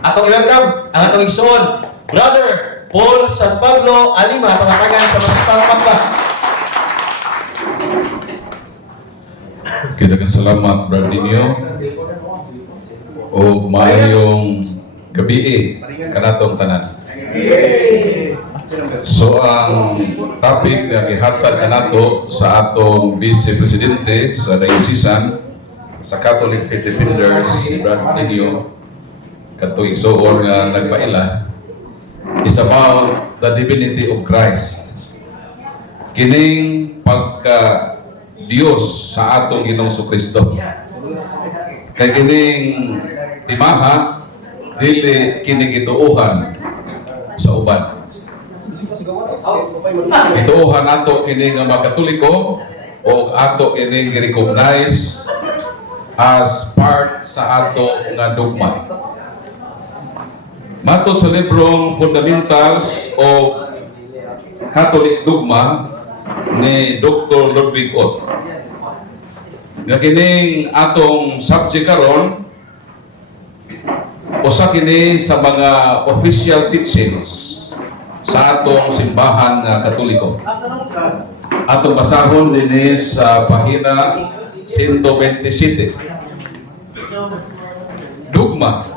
Atong i-welcome ang atong igsoon, Brother Paul San Pablo Alima, pangatagan sa Masipang Pagba. Kita salamat, Brad Dinyo. O maayong gabi kanatong tanan. So ang topic na gihatag kanato sa atong Vice Presidente sa Diocesan sa Catholic Faith Defenders, si Brad Dinyo, katong igsoon nga nagpaila, is about the divinity of Christ. Kining pagka Diyos sa atong Ginoong Kristo. Kay kining timaha dili kini gituuhan sa uban. Gituuhan ato kini nga mga Katoliko o ato kini gi-recognize as part sa ato nga dogma. Matod sa librong Fundamentals o Catholic Dogma ni Dr. Ludwig Ott, nga kining atong subject karon usa kini sa mga official teachings sa atong simbahan nga Katoliko. Atong basahon dinhi sa pahina 127. Dogma: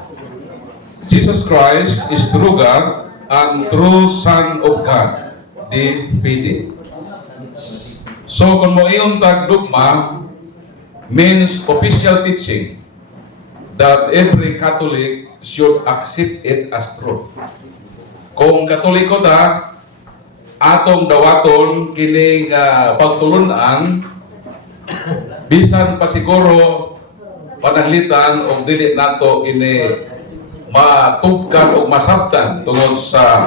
Jesus Christ is true God and true Son of God, de fide. So kung mo iyon tag dogma means official teaching that every Catholic should accept it as truth. Kung Katoliko ta, atong dawaton kining pagtulunan bisan pa siguro pananglitan o dili nato ini matugkan o masabtan tungod sa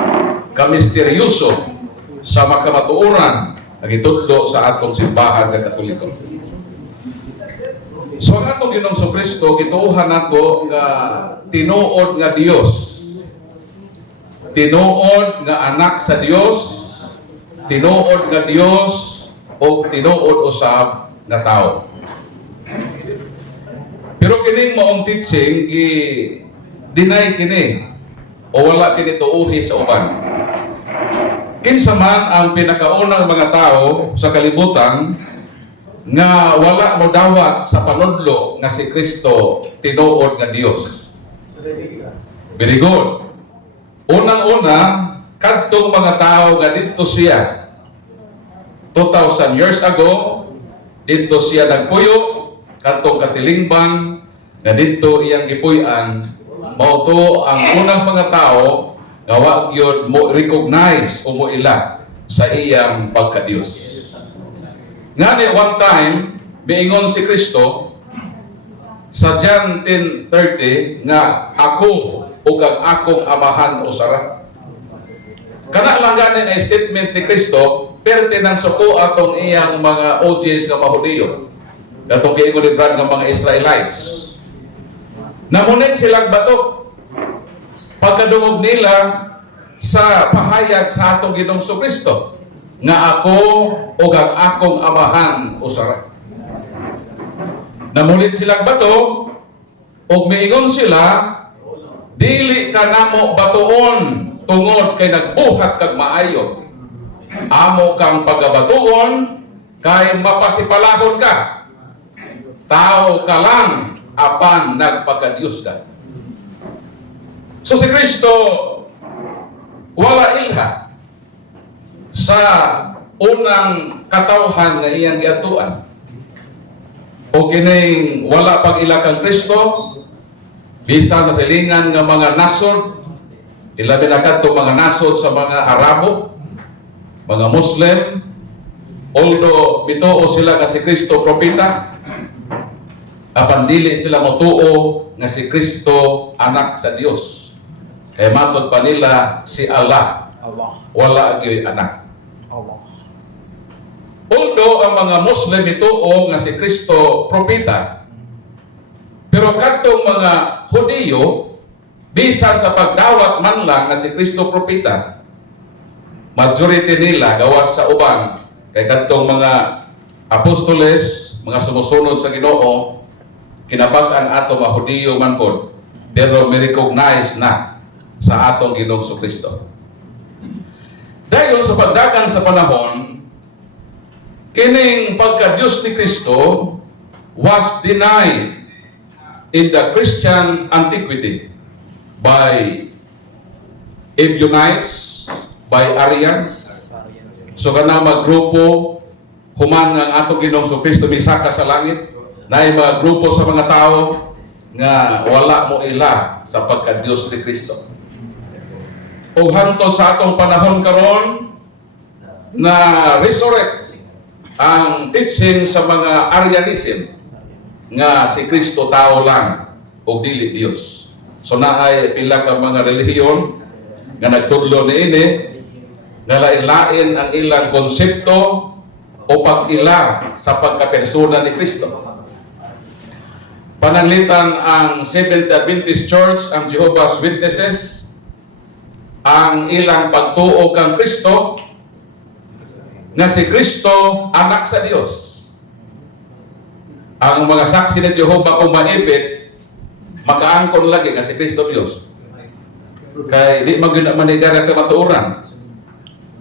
kamisteryoso sa makamatuoran ang itudlo sa atong simbahan nga Katoliko. So ang atong Ginoong Kristo gituohan nato nga tinuod nga Dios, tinuod nga anak sa Dios, tinuod nga Dios o tinuod usab nga tao. Pero kining maong teaching deny kini o wala kini tuuhi sa uban. Kinsa man ang pinakaunang mga tao sa kalibutan nga wala mo dawat sa panudlo nga si Kristo tinuod nga Dios. Very good. Unang-una, kadtong mga tao nga dito siya 2,000 years ago, dito siya nagpuyo, kadtong katilingban nga dito iyang gipuy-an, mao to ang unang mga tao nga wa gyud mo recognize o mo ila sa iyang pagka-Dios. Ngani one time miingon si Kristo sa John 10:30 nga ako ug ang akong amahan usara. Kana lang gani nga statement ni Kristo pertinang suko atong iyang mga audience nga Mahudiyo. Katong giingon ni Brad nga mga Israelites. Namunit silang batok pagkadungog nila sa pahayag sa atong Ginoong Kristo nga ako o ang akong amahan usara. Namulit silang bato o miingon sila, dili ka namo batuon tungod kay nagbuhat kag maayo. Amo kang pagabatuon kay mapasipalahon ka. Tao ka lang apan nagpagka-Diyos ka. So si Kristo wala ilha sa unang katawhan nga iyang giatuan. O kining wala pag ila kang Kristo, bisan sa silingan nga mga nasod, ilabi na kadto mga nasod sa mga Arabo, mga Muslim, although bituo sila nga si Kristo propeta, apan dili sila motuo nga si Kristo anak sa Dios. Kaya matod pa nila si Allah. Wala gyud anak. Although ang mga Muslim ituo nga si Kristo propeta, pero kadtong mga Hudiyo bisan sa pagdawat man lang nga si Kristo propeta, majority nila gawas sa uban kay kadtong mga apostoles, mga sumusunod sa Ginoo, kinabag-an ato mga Hudiyo man pod pero mi-recognize na sa atong Ginoong Kristo. Dayon sa pagdakan sa panahon, kining pagka-Diyos ni Kristo was denied in the Christian antiquity by Ebionites, by Arians. So kana maggrupo human nga ang atong Ginoong Kristo misaka sa langit, na mga grupo sa mga tao nga wala mo ila sa pagka-Diyos ni Kristo. O hantod sa atong panahon karon na resurrect ang teaching sa mga Arianism nga si Kristo tao lang o dili Dios. So naay pila ka mga relihiyon nga nagtudlo niini nga lain-lain ang ilang konsepto o pag-ila sa pagkapersona ni Kristo. Pananglitan ang Seventh Adventist Church, ang Jehovah's Witnesses, ang ilang pagtuo kang Kristo nga si Kristo anak sa Dios. Ang mga saksi ni Jehovah kung maipit, makaangkon lagi nga si Kristo Dios. Kay di manigara ka matuuran.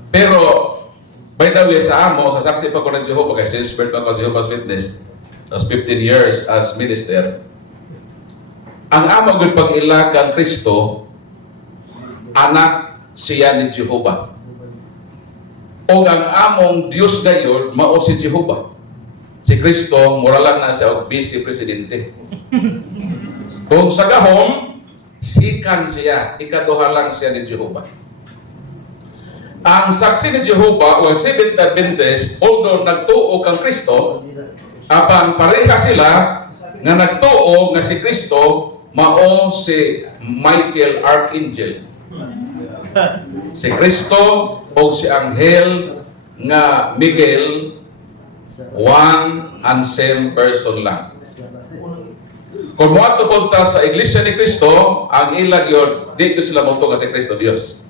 Pero by the way, sa amo, sa saksi pa ko ng Jehovah, kay si Spirit pa ko Jehovah's Witness, as 15 years as minister, ang amo gud pag-ila kang Kristo, anak siya ni Jehovah. O ang among Diyos gayon, mao si Jehovah. Si Kristo, mura lang na siya og vice presidente. Kung sa gahom, sikan siya, ikaduha lang siya ni Jehovah. Ang saksi ni Jehovah o Seventh Adventist, although nagtuo kang Kristo, apan pareha sila nga nagtuo nga si Kristo mao si Michael Archangel. Si Kristo o si Anghel nga Miguel, one and same person lang. Kung moadto punta sa Iglesia ni Kristo, ang ilag yun, di ko sila moto nga si Kristo Dios.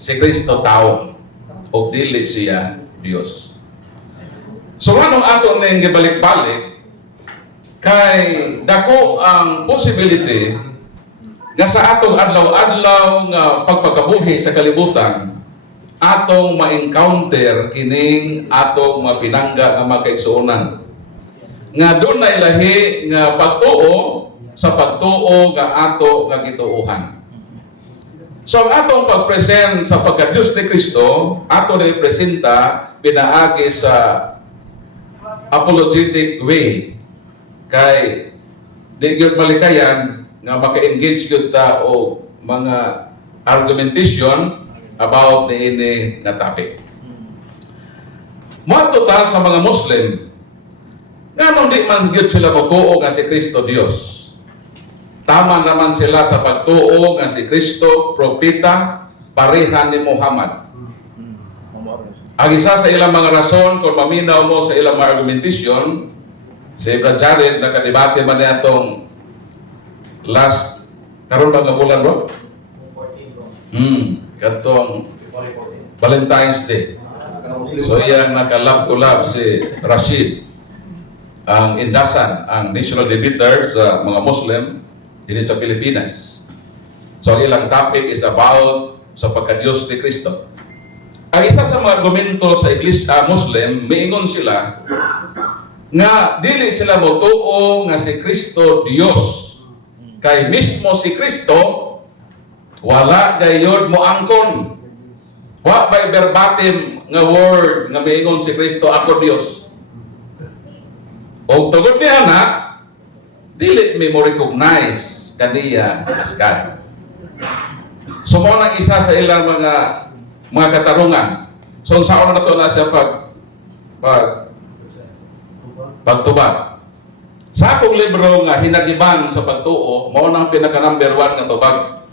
Si Kristo tao o dili siya Dios. So anong ato ning gibalik-balik kay dako ang possibility nga sa atong adlaw-adlaw nga pagpakabuhi sa kalibutan atong ma-encounter kining atong mapinangga nga makaigsuonan nga dunay lahi nga pagtuo sa pagtuo nga ato nga gituohan. So ang atong pagpresent sa pagka-Diyos ni Kristo, ato na ipresenta pinaagi sa apologetic way. Kay di gyud malikayan nga maka-engage gyud ta o mga argumentation about niini nga topic. Moadto ta sa mga Muslim, nganong di man gyud sila motuo nga si Kristo Dios. Tama naman sila sa pagtuo nga si Kristo, propeta, pareha ni Muhammad. Ang isa sa ilang mga rason, kung maminaw mo sa ilang mga argumentation, si Brad Jared, nakadebate man niya itong last, karon ba nga bulan bro? Katong Valentine's Day. So iyang nakalab to lab si Rashid, ang Indasan, ang national debater sa mga Muslim, hindi sa Pilipinas. So ilang topic is about sa pagka-Diyos ni Kristo. Ang isa sa mga argumento sa Iglesia Muslim, miingon sila nga dili sila motuo nga si Kristo Dios. Kay mismo si Kristo wala gayod mo angkon. Wa by verbatim nga word nga miingon si Kristo ako Dios. O tugod niya na dili mi mo recognize kaniya as God. So mo nang isa sa ilang mga katarungan. So sa una na to na siya pagtubag. Sa akong libro nga hinagiban sa pagtuo, mao nang pinaka number 1 nga tubag.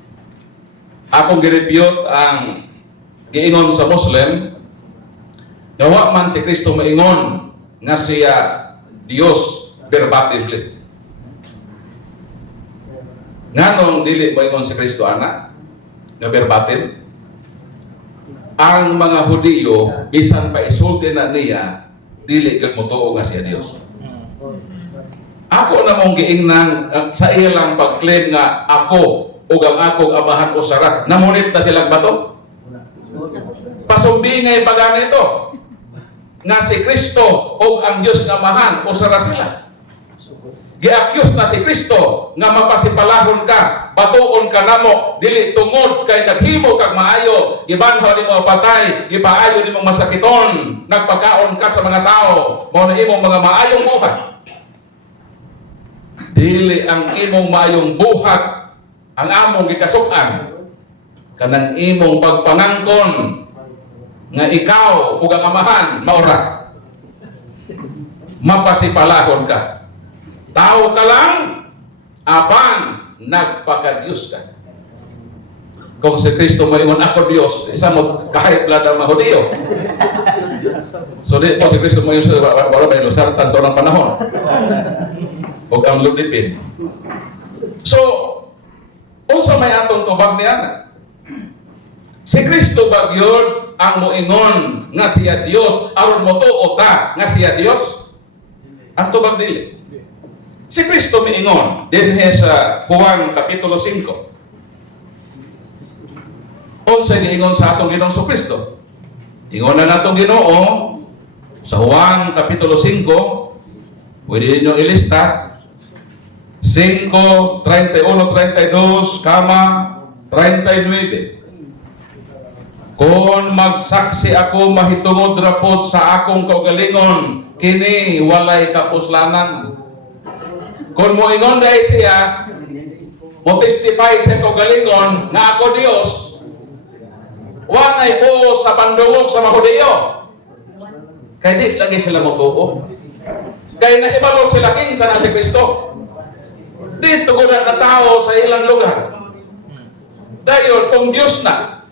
Akong gi-review ang giingon sa Muslim, gawa man si Kristo maingon nga siya Dios verbatimly. Nganong dili maingon si Kristo anak nga verbatim? Ang mga Hudiyo bisan pa isulti na niya dili gud motuo nga siya Dios. Ako na mong giingnan sa ilang pag-claim nga ako o ang akong amahan o sarat. Namunit na silang bato. Pasumbingay pa ganito nga si Kristo o ang Diyos nga amahan o sarat sila. Gi-accuse na si Kristo nga mapasipalahon ka, batuon ka namo, dili tungod kay naghimo kag maayo, ibanhaw nimo patay, ipaayo nimo masakiton, nagpakaon ka sa mga tao, mao na imong mga maayong buhat. Dili ang imong maayong buhat ang among gikasuk-an, kanang imong pagpangangkon nga ikaw ug ang amahan maura. Mapasipalahon ka. Tao ka lang, apan nagpaka-Diyos ka. Kung si Kristo maingon ako Diyos, isa mo kahit ladang mahudiyo. So di po si Kristo maingon wala may lusartan sa unang panahon. O ang lulipin. So, unsa may atong tubag niya? Si Kristo ba yun ang moingon nga siya Diyos, aron mo tuo ta nga siya Diyos? Ang tubag dili. Si Kristo miingon dinhi sa Juan kapitulo 5. Unsay giingon sa atong Ginoong Kristo? Ingon na natong Ginoo sa Juan kapitulo 5. Pwede niyo ilista 5, 31, 32, 39. Kung magsaksi ako mahitungod rapod sa akong kaugalingon, kini walay kapuslanan. Kung mo ingon dahil siya, mo testify sa kaugalingon nga ako Dios, wanay po sa pandungog sa Mahudiyo. Kaya di lagi sila motuo. Kaya nahibalo sila kinsa na si Kristo. Dito ko na tao sa ilang lugar. Dahil kung Diyos na,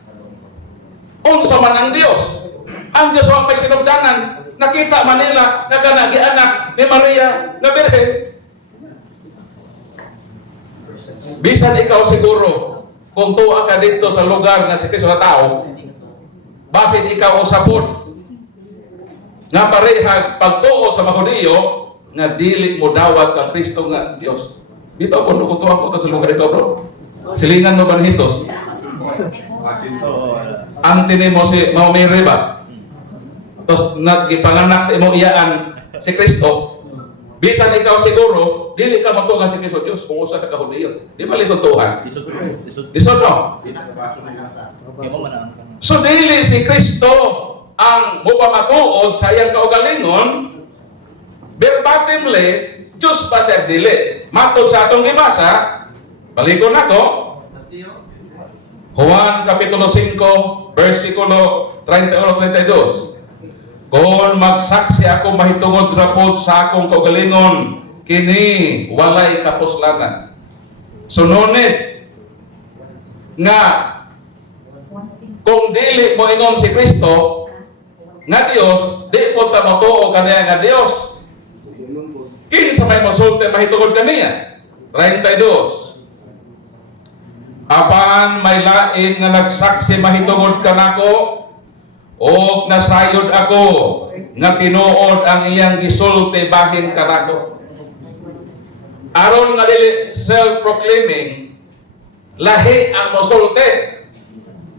unsa man ang Diyos. Ang Diyos ang may sinugdanan. Nakita Manila, naganagianak ni Maria na Birhen. Bisan ikaw siguro, kung tuwa ka dito sa lugar nga si Kristo na tao, basin ikaw usapon. Nga parehag pagtuo sa Mahudiyo, nga dili mo dawat ka Kristo nga Diyos. Dito kung tuwa ko sa lugar ikaw, bro. Silingan mo ba ni Jesus? Antini mo si Maumiri ba? Tapos nagipanganak sa imong iyaan si Kristo. Bisan ikaw siguro, dili ka matuwa si Kristo Diyos kung usa ka kahudiyo. Di ba lisod tuhan? Lisod no? So dili si Kristo ang mupamatuod sa iyang kaugalingon, verbatimly, Diyos pa siya dili. Matod sa atong gibasa, balikon ako, Juan kapitulo 5, versikulo 31-32. Kung magsaksi ako mahitungod rapod sa akong kaugalingon, kini walay kapuslanan. Sununit nga kung dili mo ingon si Kristo nga Dios, di po ta matuo kaniya nga Dios. Kinsa may mosulti mahitungod kaniya? 32. Apan may lain nga nagsaksi mahitungod kanako, o nasayod ako nga tinuod ang iyang gisulti bahin kanako. Aron nga dili self-proclaiming, lahi ang mosulti.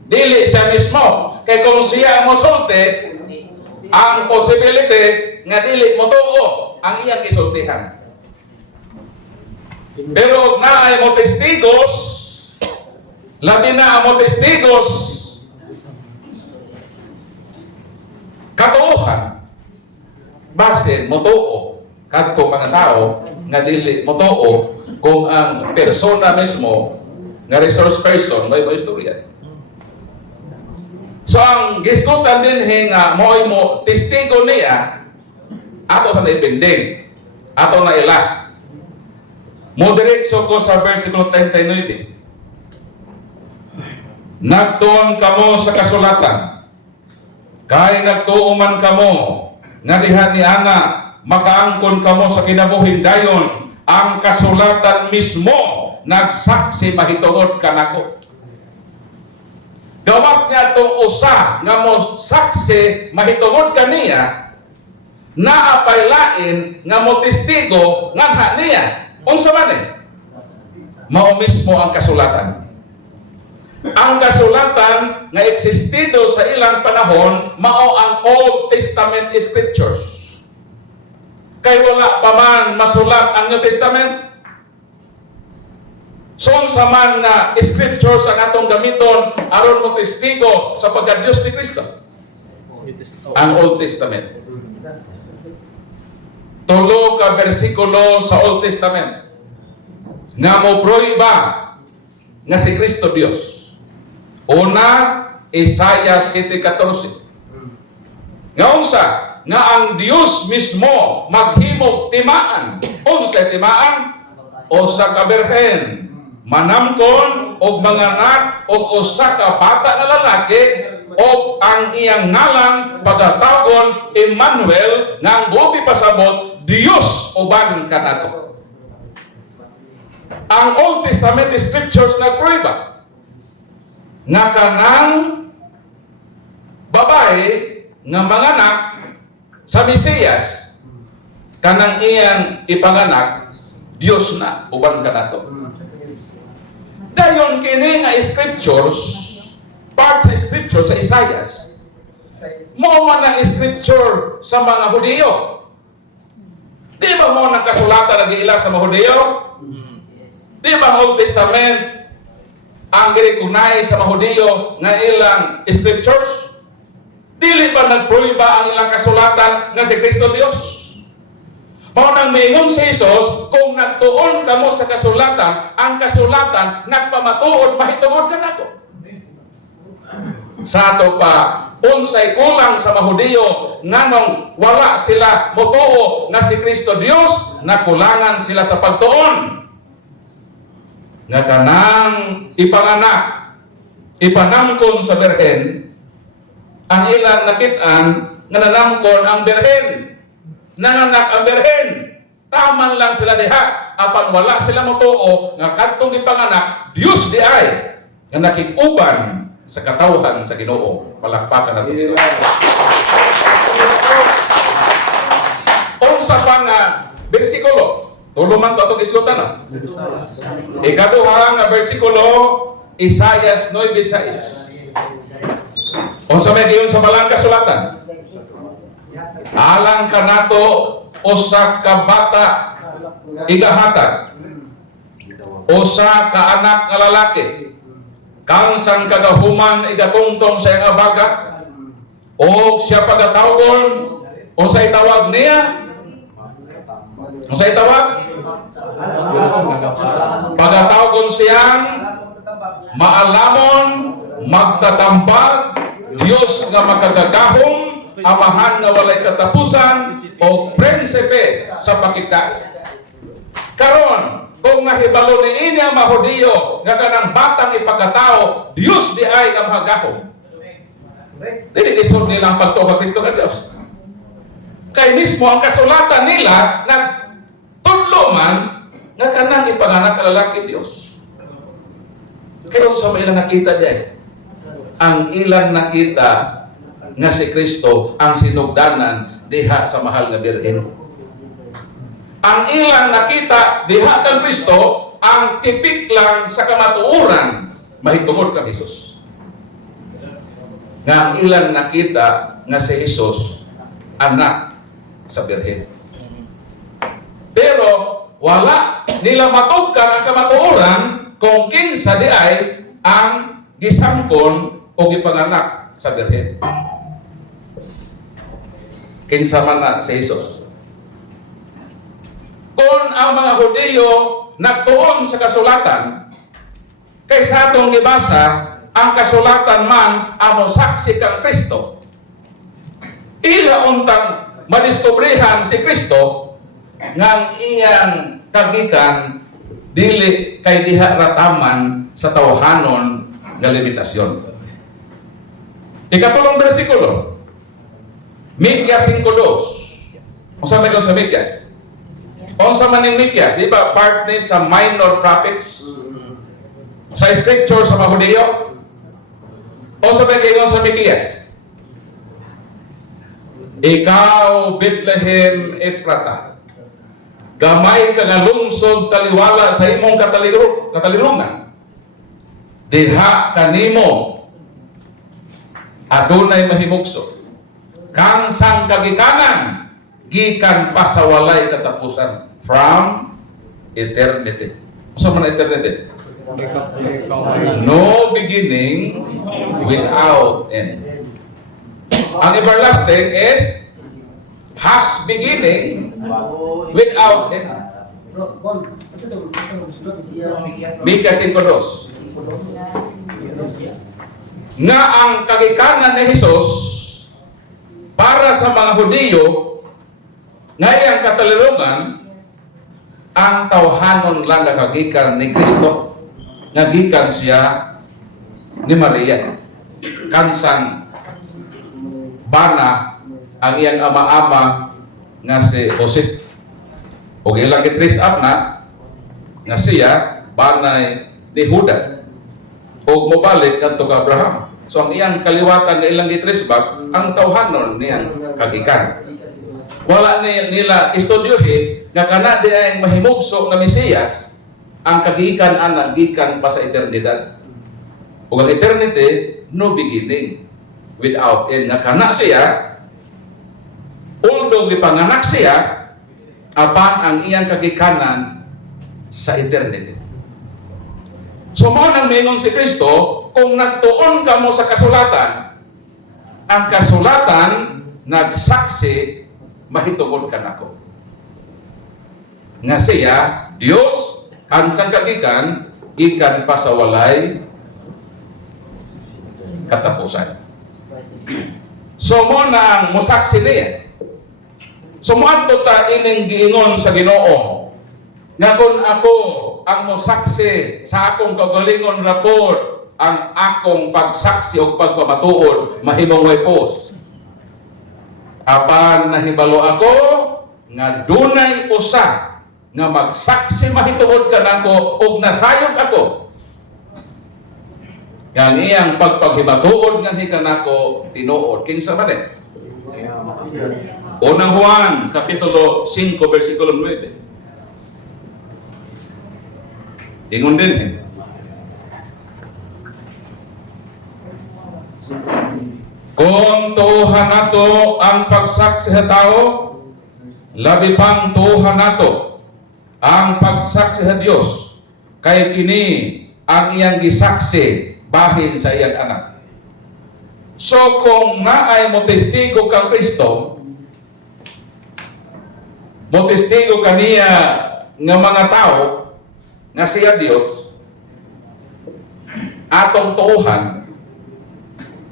Dili siya mismo. Kay kung siya ang mosulti, ang possibility nga dili motuo ang iyang gisultihan. Pero na ay mo testigos, labi na ang mo testigos, katuohan, basin motuo kadto mga tao nga dili motuo kung ang persona mismo nga resource person may istorya. So ang giskutan din nga mo testigo niya ato sa naipinding, ato na ilas. Moderetso ko sa versikulo 39. Nagtuon kamo sa kasulatan, kay nagtuo man kamo nga diha ni ana makaangkon kamo sa kinabuhing dayon, ang kasulatan mismo nagsaksi mahitungod kanako. Gawas niya itong usa nga mo saksi mahitungod kaniya naapay lain nga motistigo nganha niya. Unsa man eh? Mao mismo ang kasulatan. Ang kasulatan nga existido sa ilang panahon mao ang Old Testament scriptures. Kay wala pa man masulat ang New Testament. So sa man nga scriptures ang atong gamiton aron mo testigo sa pagka-Dios ni Kristo. Ang Old Testament. 3 ka bersikulo sa Old Testament nga mo proiba nga si Kristo Dios. Una, Isaiah 7:14. Nga unsa nga ang Dios mismo maghimog timaan. Unsa timaan? Usa ka berhen manamkon og manganak og usa ka bata nga lalaki og ang iyang ngalan pagatawgon Emmanuel nga ang buhi pasabot Dios uban kanato. Ang Old Testament scriptures nagpruiba nga kanang babae nga manganak sa Mesiyas kanang iyang ipanganak Dios na uban kanato. Dayon kini nga scriptures, part sa scripture sa Isaias, mo man ang scripture sa mga Hudiyo. Di ba mo nang kasulatan nag-iila sa mga Hudiyo? Di ba ang Old Testament ang girecognize sa mga Hudiyo nga ilang scriptures? Dili ba nagpruiba ang ilang kasulatan nga si Kristo Dios? Mao nang miingon si Jesus, kung nagtuon kamo sa kasulatan, ang kasulatan nagpamatuod mahitungod kanako. Sa ato pa, unsay kulang sa mga Hudiyo nganong wala sila motuo nga si Kristo Dios, nakulangan sila sa pagtuon. Nga kanang ipanganak, ipanamkon sa berhen, ang ilang nakit-an nga nanamkon ang berhen. Nanganak ang berhen. Taman lang sila diha. Apan wala sila motuo nga kadtong ipanganak, Dios di ay nga nakikuban sa katawhan sa Ginoo. Palakpakan nato dito. Unsa pa nga bersikulo? Tulo man to atong isgutan. Ikaduha nga bersikulo, Isaiah 9:6. Unsa may giyon sa balang kasulatan? Alang kanato usa ka bata igahatag, usa ka anak nga lalaki, kang sang kagahuman igatungtong sa iyang abaga, o siya pagatawgon, unsay tawag niya? Unsay tawag? Pagatawgon siyang maalamon, magtatambag, Dios nga makagagahom, amahan nga walay katapusan, o prinsipe sa pakigdaig. Karon, kung nahibalo ni ini ang mga Hudiyo nga kanang batang ipagkatao, Dios di ay ang magahom. Dili lisod nila ang pagtuo kay Kristo nga Dios. Kay mismo ang kasulatan nila nagtudlo man nga kanang ipanganak nga lalaki Dios. Kaya sa mga ilang nakita diay, ang ilang nakita nga si Kristo ang sinugdanan diha sa mahal nga birhen. Ang ilang nakita diha kang Kristo ang tipik lang sa kamatuoran mahitungod kang Hesus. Nga ang ilang nakita nga si Hesus anak sa birhen. Pero wala nila matugkan ang kamatuoran kung kinsa di ay ang gisangkon o gipanganak sa birhen. Kinsa man na si Jesus. Kung ang mga Hudiyo nagtuon sa kasulatan, kaysa atong gibasa, ang kasulatan man amo saksi kang Kristo. Ila untang madiskubrihan si Kristo ngang iyang kagikan dili kay diha rataman sa tawhanon nga limitasyon. Ikatulong bersikulo, Mikyas 5:2. Unsa may sa Mikyas? Unsa man ning Mikyas? Di ba part ni sa minor prophets? Sa scripture sa mga Hudiyo? Unsa may sa Mikyas? Ikaw, Bethlehem Ephrata, gamay ka nga lungsod taliwala sa imong katalirungan. Diha kanimo adunay mahimugso. Kang sang kagikanan gikan pa sa walay katapusan, from eternity. Sa man eternity? No beginning without end. Ang everlasting is has beginning without end. Mika 5:2. Nga ang kagikanan ni Jesus para sa mga Hudiyo ngayang katalirungan ang tawhanon lang nga kagikan ni Kristo, nga gikan siya ni Maria kansang bana ang iyang ama-ama nga si Jose. O ilang gitrace up na nga siya banay ni Juda o mobalik kadto ka Abraham. So ang iyang kaliwatan nga ilang gitrace back ang tawhanon niyang kagikan. Wala nila istudyohin nga kana di ay mahimugso nga Mesiyas ang kagikan ana gikan pa sa eternidad. Ug ang eternity no beginning without end, nga kana siya although gipanganak siya apan ang iyang kagikanan sa eternity. So mo nang mingon si Kristo, kung nagtuon ka mo sa kasulatan, ang kasulatan nagsaksi mahitungod ka nako. Nga siya, Dios, kansang kagikan, ikan pa sa walay katapusan. So mo nang musaksi niya. So mo ato ta ining giingon sa Ginoo nga kung ako ang mosaksi sa akong kagalingon rapor, ang akong pagsaksi o pagpamatuod mahimong way post. Apan nahibalo ako nga dunay usa nga magsaksi mahitungod kanako ug nasayod ako. Yang iyang pagpaghimatuod nga ni kanako tinuod. Kinsa man eh? Unang Juan, Kapitulo 5, versikulo 9. Ingon din eh. Kung tuhan nato ang pagsaksi sa tao, labi pang tuhan nato ang pagsaksi sa Dios, kay kini ang iyang gisaksi bahin sa iyang anak. So kung naay mo testigo kang Kristo, mo testigo kaniya nga mga tao nga siya Dios, atong tuhan,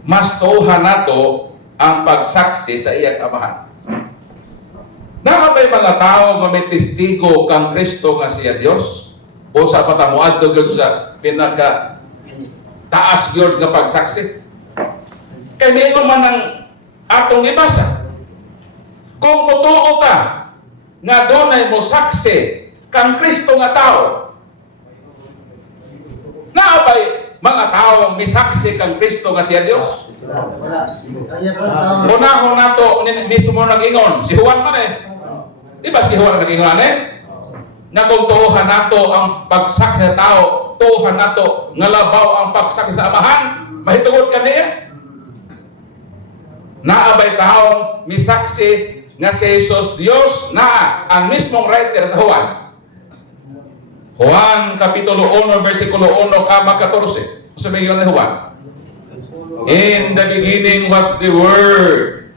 mas tuhan nato ang pagsaksi sa iyang amahan. Nakabay mga tao nga may testigo kang Kristo nga siya Dios, o sa patamuad to gyud sa pinaka taas gyud nga pagsaksi. Kay mayroon man ang atong ibasa. Kung mutuo ka nga dunay mo saksi kang Kristo nga tao, naabay mga tao misaksi kang Kristo nga siya Dios. Unahon nato mismo nag-ingon si Juan man eh. Di ba si Juan nag-ingon eh? Nga kung tuuhan nato ang pagsaksi sa tao, tuuhan nato nga labaw ang pagsaksi sa amahan, mahitungod ka niya. Naabay taong misaksi nga si Jesus Dios na ang mismong writer sa Juan. Juan Kapitulo 1, versikulo 1, kama 14. Sabi ni Juan, in the beginning was the Word,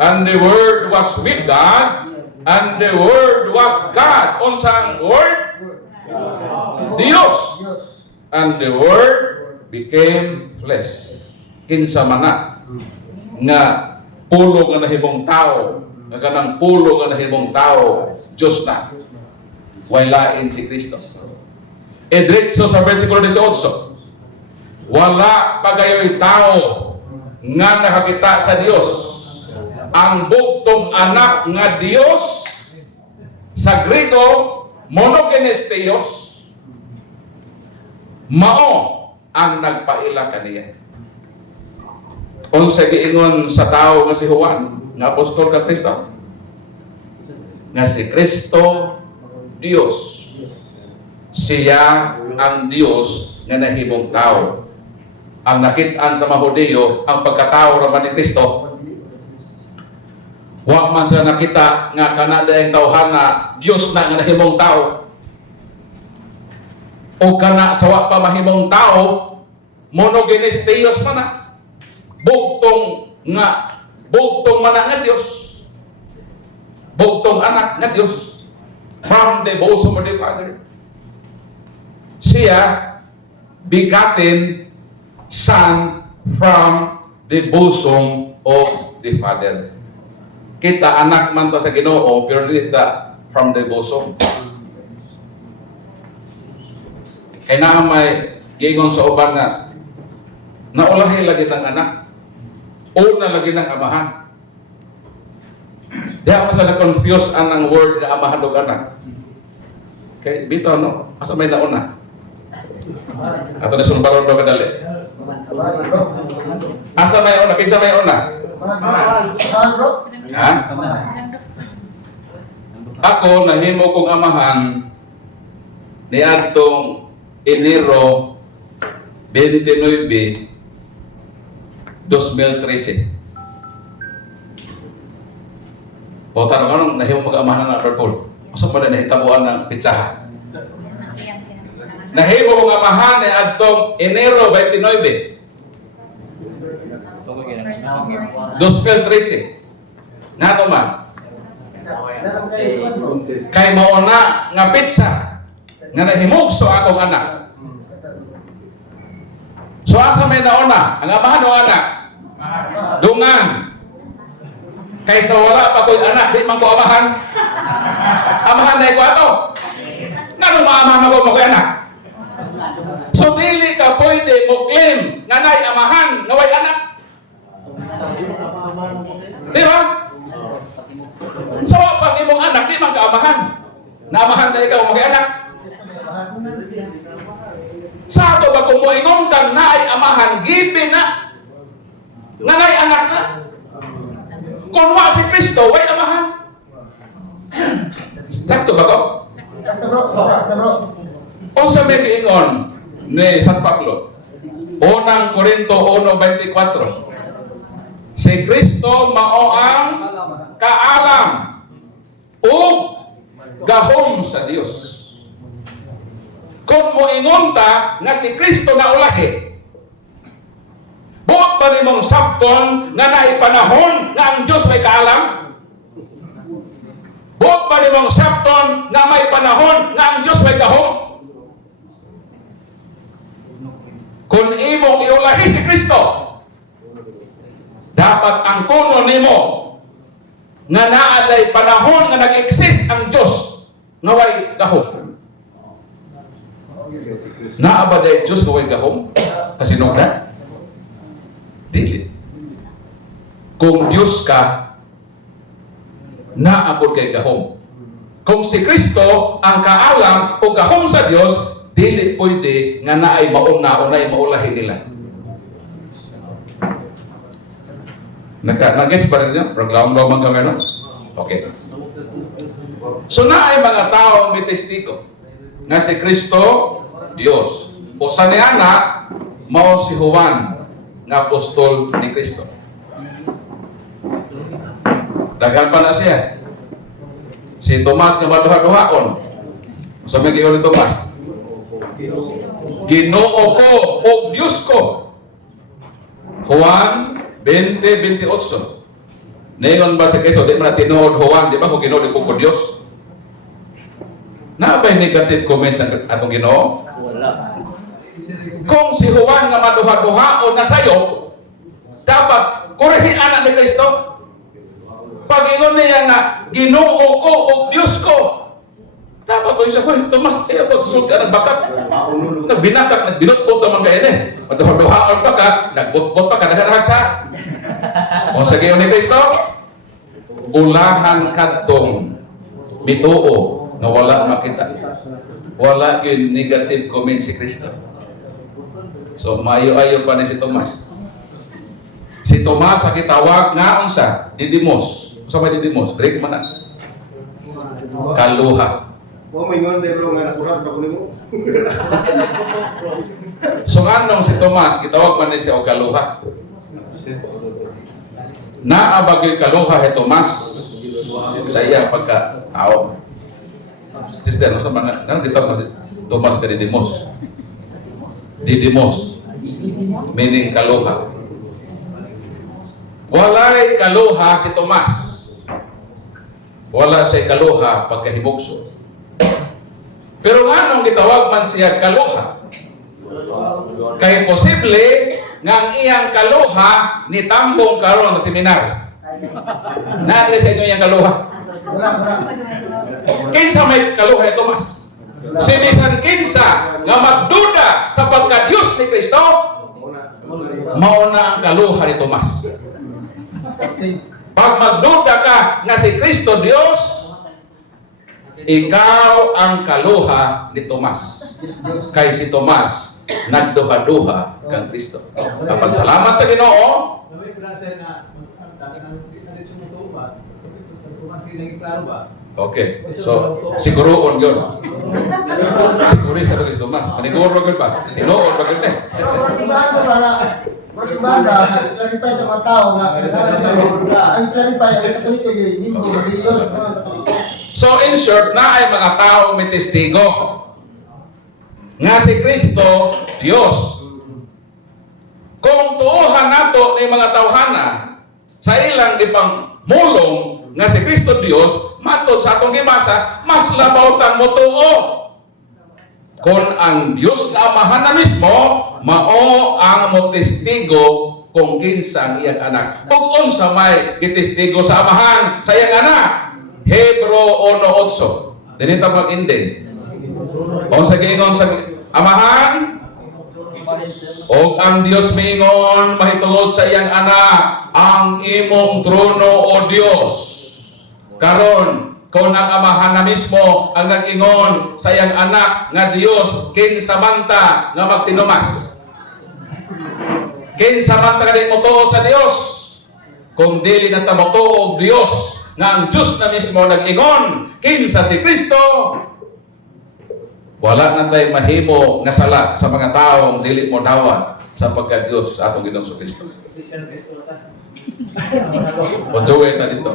and the Word was with God, and the Word was God. Unsang Word? Dios. And the Word became flesh. Kinsa mana nga pulo nga nahimong tao, nga kanang pulo nga nahimong tao, Diyos na. Walain si Kristo. Diretso sa versikulo 18, wala pagayoy tao nga nakakita sa Dios. Ang bugtong anak nga Dios, sa Grego, monogenes Theos, mao ang nagpaila kaniya. Unsa giingon sa tao nga si Juan, nga apostol ka Kristo? Nga si Kristo Dios. Siya ang Dios nga nahimong tao. Ang nakitaan sa mga Hudyo, ang pagkatao raman ni Kristo, wa man sa nakita nga kanada ang tawhana Dios na nga nahimong tao. O kana sa wa pa mahimong tao, monogenes Theos man na. Bugtong man na nga Dios. Bugtong anak nga Dios. From the bosom of the Father. Siya bigatin son from the bosom of the Father. Kita anak man to sa Ginoo, pero kita from the bosom. Kaya na may gingon sa uban nga, naulahi lagi ng anak, una lagi ng amahan. Diya mo sa na-confuse ang word na amahan o anak. Okay, bito no? Asa may nauna? Ato na sulbaron do kadali. Asa may una? Kinsa may una? Ha? Ako nahimo kong amahan ni adtong Enero 29, 2013. Bota na kanong nahimo mag-amahan ng Purple. Asa pa na nahitabuan ng pitsaha? Nahimo kong amahan ni adtong Enero 29, 2013. Nga man? Kay mauna nga pizza nga nahimugso akong anak. So asa may nauna? Ang amahan o anak? Dungan. Kaysa wala pa ko'y anak, di man ko amahan. Amahan na ko ato. Nga nung maamahan ako mo ko'y anak. So dili ka pwede mo claim nga na'y amahan, nga way anak. Di ba? So pag imong anak, di man ka amahan. Naamahan na ikaw mo ko'y anak. Sa ato ba kung moingon kang naay amahan, given na nga naay anak na. Kung wa si Kristo, way amahan. Sakto ba ko? Unsa may kiingon ni San Pablo? Unang Korinto 1:24. Si Kristo mao ang kaalam o gahom sa Dios. Kung moingon ta nga si Kristo na ulahi, buot ba nimong sabton nga naay panahon nga ang Diyos may kaalam? Buot ba nimong sabton nga may panahon nga ang Diyos may gahom? Kung imong iulahi si Kristo, dapat ang kuno nimo nga naaday panahon nga nag-exist ang Diyos nga way gahom. Naabaday Diyos nga way gahom? Kasinungdan? Dili. Kung Diyos ka, naabot kay gahom. Kung si Kristo ang kaalam o gahom sa Diyos, dili pwede nga naay mauna-unay maulahi nila. Nag-guess pa rin niya? Program-lamang kami, no? Okay. So naay mga tao may testigo nga si Kristo, Diyos. O sa niyana, mao si Juan nga apostol ni Kristo. Daghan pa na siya. Si Tomas nga maduha-duhaon. So may giyon ni Tomas. Ginoo ko o Diyos ko. Juan 20:28. Naingon ba sa Kristo, di man tinuod Juan, di ba kung ginoo di ko Diyos? Na ba'y negative comments ang atong Ginoo? Wala. Kung si Juan nga maduha-duha o nasayo, dapat kurehian ni Kristo. Pag ingon niya na Ginoo ko o Diyos ko, dapat ko siya, hoy, Tomas, pagsulti ang bakat. Nagbinakak, nagbinutbot naman kayo din. Maduha-duhaan pa ka, nagbutbot pa ka, nagarasa. O sa gayon ni Kristo, ulahan kadtong mituo na wala makita. Wala yung negative comment si Kristo. So, mayo-ayo pa ni si Tomas. Si Si Tomas ang gitawag nga unsa? Didymos. Unsa may Didymos? Greek man na. Kaluha. Oh, may ngon bro nga nakurat ako nimo. So anong si Tomas gitawag man ni siya og kaluha? Naabagay kaluha si Tomas sa iyang pagka-tao. Sister, unsa man nga gitawag si Tomas ka Didymos? Didymos. Meaning kaluha. Walay kaluha si Tomas. Wala siya kaluha pagkahibugso. Pero nga nung gitawag man siya kaluha, kay posible nga ang iyang kaluha ni tambong karon sa seminar. Naari sa inyo iyang kaluha. Kinsa may kaluha ni Tomas? Si bisan kinsa nga magduda sa pagka-Diyos ni Kristo, mauna ang kaluha ni Tomas. Pag magduda ka nga si Kristo Diyos, ikaw ang kaluha ni Tomas. Kay si Tomas nagduha-duha kang Kristo. Kapag salamat sa Ginoo, okay. So, siguroon yun. Siguro sa si Tomas. Maniguro yun ba? Hinoon ba yun eh? Clarify sa mga tao nga ang clarify ang katoliko yun hindi religion sa mga katoliko. So in short, na ay mga tao may testigo nga si Kristo Dios. Kung tuuhan nato ni mga tawhana sa ilang ipang mulong nga si Kristo Dios, matod sa atong gibasa, mas labaw tang motuo. Kung ang Dios na Amahan na mismo, mao ang motestigo kung kinsa ang iyang anak. Ug unsa may gitestigo sa Amahan sa iyang anak? Hebro 1:8. Dinita pag-ending. Unsa giingon sa Amahan? Og ang Dios miingon mahitungod sa iyang anak, ang imong trono o Dios. Karon kung ang Amahan na mismo ang nag-ingon sa iyang anak nga Dios, kinsa manta nga magtinumas? Kinsa manta nga di motuo sa Dios? Kung dili na ta motuo og Dios, nga ang Diyos na mismo nag-ingon, kinsa si Kristo, wala na tayo mahimo nga sala sa mga taong dili mo dawat sa pagka-Diyos sa atong Ginoong Kristo. Ponjoy ka dito.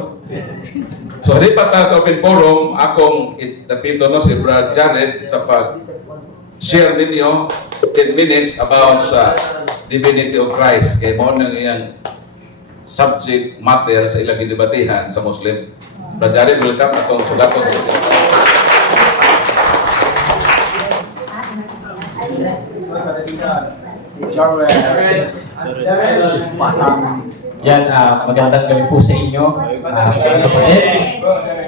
So, di pa ta sa open forum, akong itapito no si Brad Jared sa pag-share ninyo 10 minutes about sa divinity of Christ. Kaya mo nang iyang subject matter sa ilang gidebatihan sa Muslim. Brad Jared, welcome atong sugaton. Yan, magandang gabi po sa inyo, mga kapatid.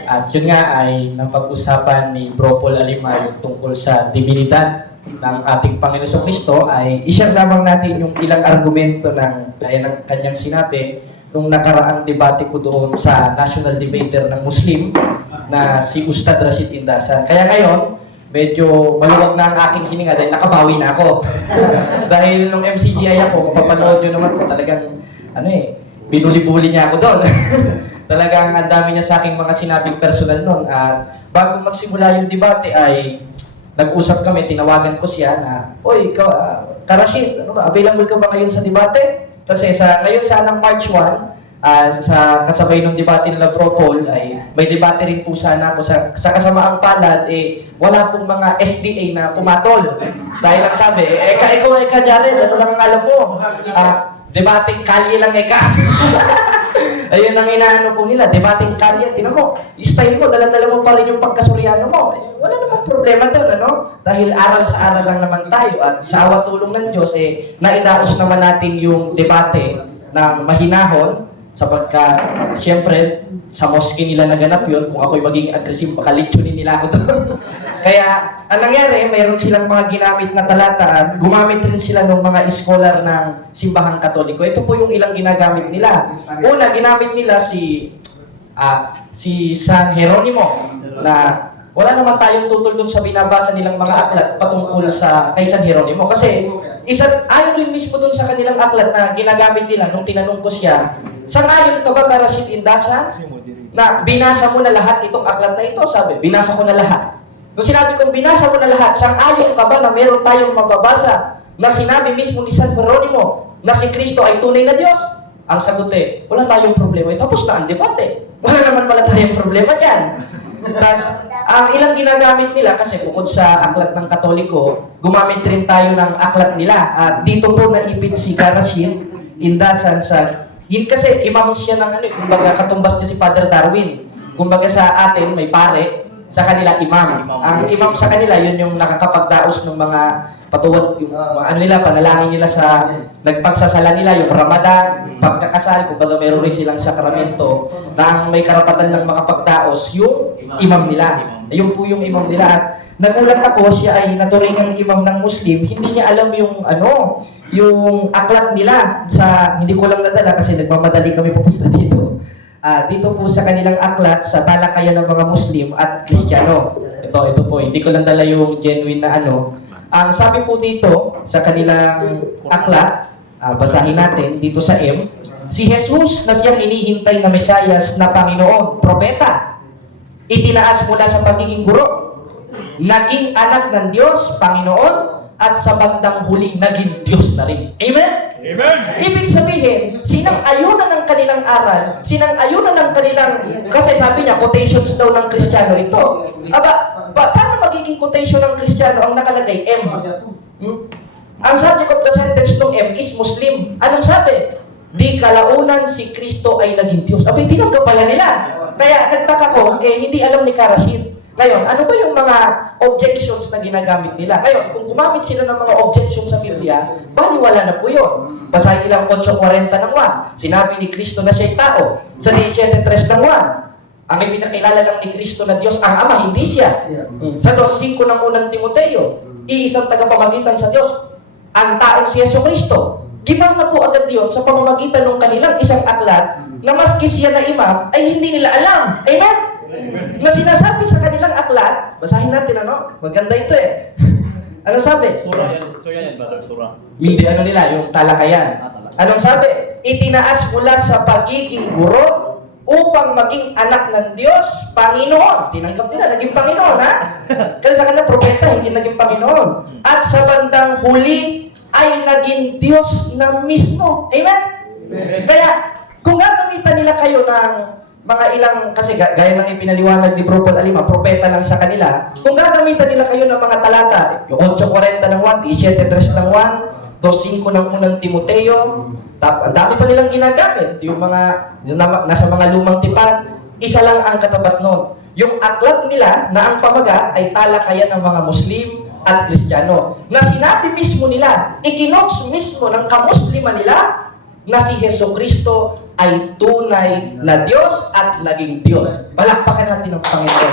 At yun nga ay napag-usapan ni Bro Paul Alima yung tungkol sa divinidad ng ating Panginoon Kristo ay i-share lamang natin yung ilang argumento ng gaya ng kanyang sinabi nung nakaraang debate ko doon sa national debater ng Muslim na si Ustad Rashid Indasan. Kaya ngayon, medyo maluwag na ang aking hininga dahil nakabawi na ako. Dahil nung MCGI ako, mapapanood nyo naman po talagang binuli-buli niya ako doon. Talagang ang dami niya sa aking mga sinabing personal noon. At bago magsimula yung debate ay nag-usap kami, tinawagan ko siya na, "Oy, Karashid, available ka ba ngayon sa debate?" Kasi ngayon sanang March 1, sa kasabay ng debate nila Bro Paul ay may debate rin po sana ako sa kasamaang palad wala pong mga SDA na pumatol. Dahil ang sabi, ikaw Jared, ano lang ang alam mo? Debating kalye lang Ayun ang inaano po nila, debating kalye. Tinan mo, style mo, dala-dala mo pa rin yung pagkasuryano mo. Wala namang problema doon, Dahil aral sa aral lang naman tayo at sa awa tulong ng Diyos, naidaos naman natin yung debate ng mahinahon sapagkat, siyempre, sa mosque nila naganap yun. Kung ako'y magiging aggressive, baka litsunin nila ako doon. Kaya, ang nangyari, mayroon silang mga ginamit na talata at gumamit rin sila ng mga scholar ng simbahang katoliko. Ito po yung ilang ginagamit nila. Una, ginamit nila si San Jeronimo na wala naman tayong tutol dun sa binabasa nilang mga aklat patungkol kay San Jeronimo. Kasi Ayon rin mismo dun sa kanilang aklat na ginagamit nila nung tinanong ko siya, sangayon ka ba Rashid Indasan na binasa mo na lahat itong aklat na ito? Sabi, binasa ko na lahat. Nung sinabi kong binasa ko na lahat, sangayon ka ba na meron tayong mababasa na sinabi mismo ni San Jeronimo na si Kristo ay tunay na Diyos? Ang sagot wala tayong problema. Tapos na ang debate. Wala naman pala tayong problema dyan. Tapos, ang ilang ginagamit nila, kasi bukod sa aklat ng Katoliko, gumamit rin tayo ng aklat nila. At dito po naipit si Rashid Indasan sa... Kasi imam siya ng kumbaga katumbas niya si Father Darwin. Kumbaga sa atin, may pare, sa kanila imam. Ang imam sa kanila, yun yung nakakapagdaos ng mga patuwad, yung ano nila, panalangin nila sa nagpagsasala nila, yung Ramadan, pagkakasal, kumbaga meron rin silang sakramento na ang may karapatan lang makapagdaos, yung imam nila. Ayun po yung imam nila. At nagulat ako, siya ay naturingang imam ng Muslim, hindi niya alam yung yung aklat nila sa, hindi ko lang nadala kasi nagmamadali kami pupunta dito. Dito po sa kanilang aklat, sa talakayan ng mga Muslim at Kristiyano. Ito po, hindi ko lang dala yung genuine na Ang sabi po dito sa kanilang aklat, basahin natin dito sa M, si Jesus na siyang inihintay na Mesiyas na Panginoon, propeta, itinaas mula sa pagiging guro, naging anak ng Diyos, Panginoon, at sa bandang huli, naging Diyos na rin. Amen? Amen! Ibig sabihin, sinang-ayunan ng kanilang aral, sinang-ayunan ng kanilang, kasi sabi niya, quotations daw ng Kristiyano ito. Paano magiging quotation ng Kristiyano ang nakalagay? M. Ang subject of the sentence ng M is Muslim. Anong sabi? Di kalaunan si Kristo ay naging Diyos. Abay, tinanggap pala nila. Kaya nagtaka ko, hindi alam ni Rashid. Ngayon, ano ba yung mga objections na ginagamit nila? Ngayon, kung gumamit sila ng mga objections sa Biblia, baliwala na po yun. Basahin nila ang 8:40 ng 1. Sinabi ni Kristo na siya'y tao. Sa 17:3 ng 1. Ang ipinakilala lang ni Kristo na Diyos ang Ama, hindi siya. Sa 2:5 ng unang Timoteo, iisang tagapamagitan sa Diyos, ang taong si Jesucristo. Gibang na po agad yun sa pamamagitan ng kanilang isang aklat na maski siya na imam ay hindi nila alam. Amen? Na sinasabi sa kanilang aklat, basahin natin maganda ito Ano sabi? Surah yan, brother, surah. Hindi nila, yung talakayan. Anong sabi? Itinaas mula sa pagiging guro upang maging anak ng Diyos, Panginoon. Tinanggap nila, naging Panginoon, ha? Kasi sa kanila, propeta, hindi naging Panginoon. At sa bandang huli, ay naging Diyos na mismo. Amen? Kaya, kung gagamitan nila kayo ng mga ilang, kasi gaya ng ipinaliwanag ni Bro Paul Alima, propeta lang sa kanila, kung gagamitan nila kayo ng mga talata, yung 8:40 ng 1, 17:3 ng 1, 2:5 ng unang Timoteo, ang dami pa nilang ginagamit, yung nasa mga lumang tipan, isa lang ang katapat nun. Yung aklat nila na ang pamaga ay talakayan ng mga Muslim at Kristiyano, na sinabi mismo nila, ikinotes mismo ng kamuslima nila, na si Jesucristo ay tunay na Diyos at naging Diyos. Palakpakan natin ang Panginoon.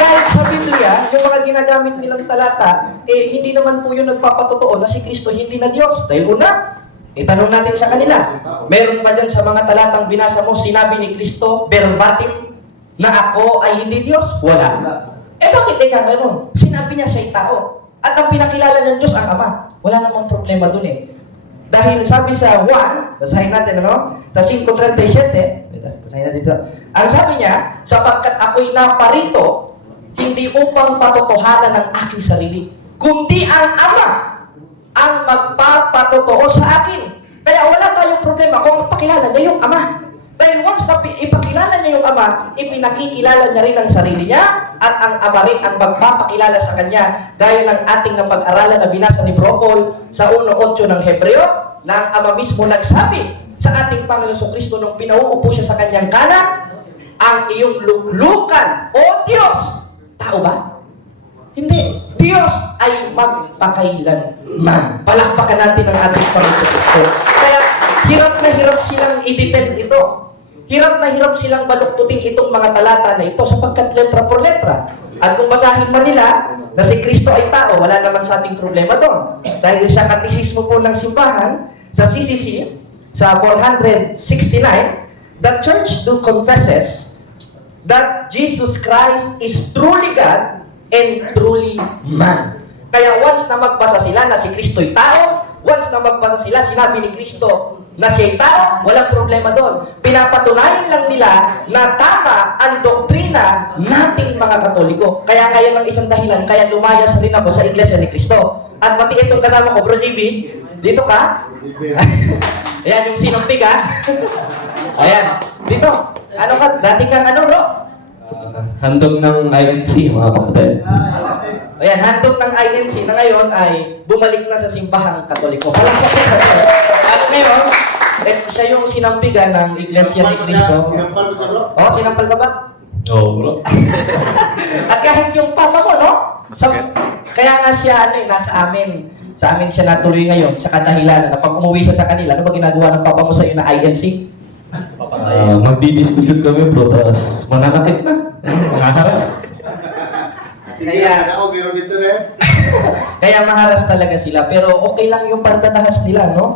Kahit sa Biblia, yung mga ginagamit nilang talata, hindi naman po yung nagpapatotoo na si Kristo hindi na Diyos. Dahil una, itanong natin sa kanila, meron ba dyan sa mga talatang binasa mo, sinabi ni Kristo, verbatim, na ako ay hindi Diyos? Wala. Bakit ganun? Sinabi niya siya'y tao. At ang pinakilala ng Diyos, ang Ama. Wala namang problema dun Dahil sabi sa 1, basahin natin sa 5:37, basahin natin dito. Ang sabi niya, sapagkat ako'y naparito, hindi upang patotohanan ng aking sarili, kundi ang Ama ang magpapatotoo sa akin. Kaya wala tayong problema kung pakilala niya yung Ama. Dahil once na ipakilala niya yung Ama, ipinakikilala niya rin ang sarili niya at ang Ama rin ang magpapakilala sa Kanya. Gaya ng ating napag-aralan na binasa ni Bro Paul sa 1:8 ng Hebreo, na ang Ama mismo nagsabi sa ating Panginoon Kristo nung pinauupo siya sa Kanyang kanan, ang iyong luklukan, O Diyos! Tao ba? Hindi. Diyos ay magpakailanman. Palakpakan natin ang ating Panginoon Kristo. Kaya hirap na hirap silang i-depend ito. Hirap na hirap silang baluktutin itong mga talata na ito sapagkat letra por letra. At kung basahin man nila na si Kristo ay tao, wala naman sa ating problema doon. Dahil sa katisismo po ng simbahan, sa CCC, sa 469, the church do confesses that Jesus Christ is truly God and truly man. Kaya once na magbasa sila na si Kristo'y tao, once na magbasa sila, sinabi ni Kristo na siya'y tao, walang problema doon. Pinapatunayan lang nila na tama ang doktrina nating mga Katoliko. Kaya ngayon ang isang dahilan, kaya lumayas rin ako sa Iglesia ni Kristo. At pati itong kasama ko, Bro JB, dito ka? Ayan, yung sinampig ha? Ayan, dito. Ano ka? Dati kang ano, bro? Handog ng INC, mga kapatid. Ayan, handog ng INC na ngayon ay bumalik na sa simbahang Katoliko. Palakpakan natin. At ngayon, siya yung sinampigan ng Iglesia ni Cristo. Sinampal ko sa bro. Oh, sinampal ka ba? Oo, bro. At kahit yung papa ko, no? Kaya nga siya, nasa amin. Sa amin siya natuloy ngayon sa kadahilan na pag umuwi siya sa kanila, ano ba ginagawa ng papa mo sa iyo na INC? Magdidiskusyon kami, bro, tapos mananakit na. Makaharas. Sige Kaya- na ako, pero dito na. Kaya maharas talaga sila. Pero okay lang yung pagdadahas nila, no?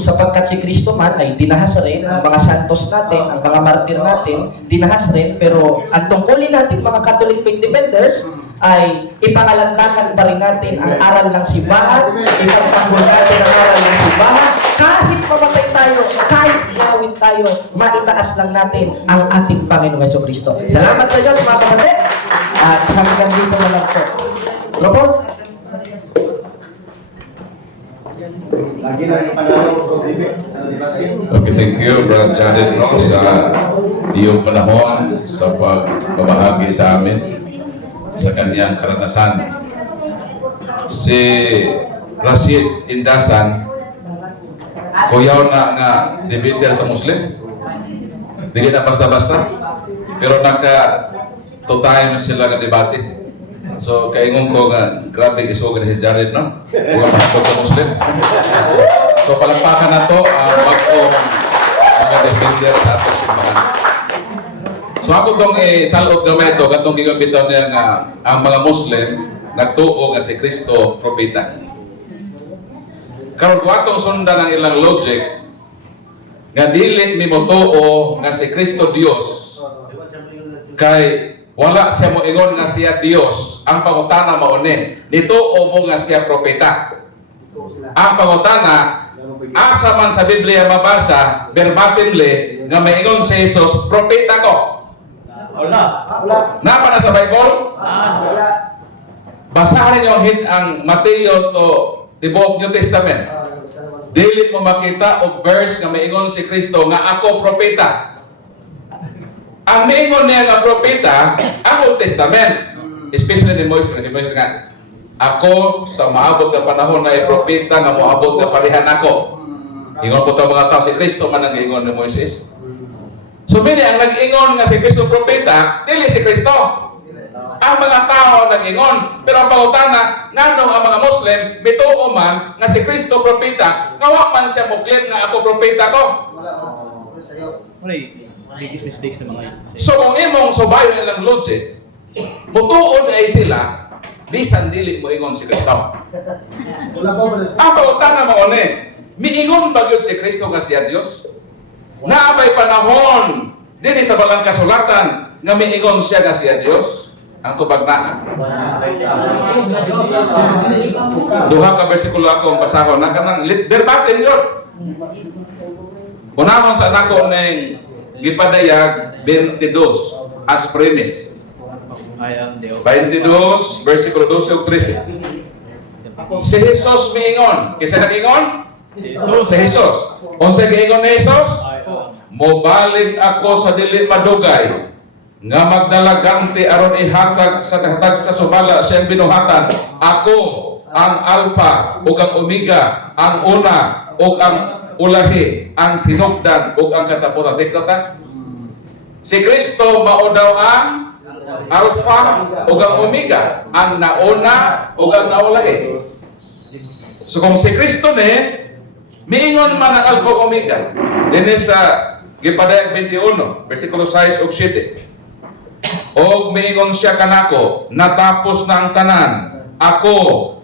Sapagkat si Kristo man ay dinahas rin, ang mga santos natin, ang mga martir natin, dinahas rin. Pero ang tungkulin natin, mga Catholic faith defenders, ay ipangalandakan pa rin natin ang aral ng simbahan, ipagtanggol natin ang aral ng simbahan, kahit mamatay tayo, kahit gawin tayo, maitaas lang natin ang ating Panginoon Jesucristo. Salamat sa Diyos, mga kapatid. At hanggang dito na lang po. Robot? Lagi na yung panalo ko sa debate. Okay, thank you, Brother Jared, no, sa iyong panahon sa pagbabahagi sa amin sa kanyang karanasan. Si Rashid Indasan, kuyaw na nga debater sa Muslim. Di na basta-basta. Pero nagka-tutayan na sila nga debate. So, kaingon ko nga, grabe isugan si Jared, no? Huwag mahapot sa Muslim. So, palampakan na to ang mga defender sa atong simbahan. So, ako itong salot gamay ito, katong gigambitaw niya nga ang mga Muslim nagtuo nga si Kristo propeta. Karon kung atong sundan ang ilang logic, nga dili mi motuo nga si Kristo Dios, kay wala siya moingon nga siya Dios. Ang pangutana mauni, nituo mo nga siya propeta. Ang pangutana, asa man sa Biblia mabasa verbatimly nga maingon si Jesus, propeta ko. Wala. Napa na sa Bible? Basahin niyo ang Mateo to tibuok New Testament. Dili mo makita og verse nga maingon si Kristo nga ako propeta. Ang maingon niya nga propeta ang Old Testament. Especially ni Moises nga ako sa maabot nga panahon na propeta nga moabot nga parihan ako. Ingon po ta mga tao si Kristo man ang ingon ni Moises. So mini ang nag-ingon nga si Kristo propeta, dili si Kristo. Ang mga tao nag-ingon, pero ang pangutana, nganong ang mga Muslim mituo man nga si Kristo propeta, nga wa man siya muklit nga ako propeta ko. Biggest mistakes ng mga yun. So kung imong subayon ilang logic, mutuon ay sila, bisan dili mo ingon si Kristo. Ang pangutana mo ni, miingon ba gyud si Kristo nga siya Dios? Naabay panahon dinhi sa balang kasulatan nga miingon siya nga siya Dios. Ang tubag na. Duha ka bersikulo akong basahon na kanang verbatim yun. Unahon sa nako ning gipadayag 22 as premise. I am the 22 versikulo 12 ug 13. Si Jesus miingon, kisa nag-ingon? Si Jesus. Unsa giingon ni Jesus? Mobalik ako sa dili madugay nga magdalaganti aron ihatag sa sumala siyang binuhatan. Ako ang Alpha ug ang Omega, ang una ug ang ulahi, ang sinugdan ug ang katapusan. Tikota? Si Kristo mao daw ang Alpha ug ang Omega, ang nauna ug ang naulahi. So kung si Kristo ni miingon man ang Alpha ug Omega, dinhi sa gipadayag 21 bersikulo 6 ug 7. Og miingon siya kanako, natapos na ang tanan. Ako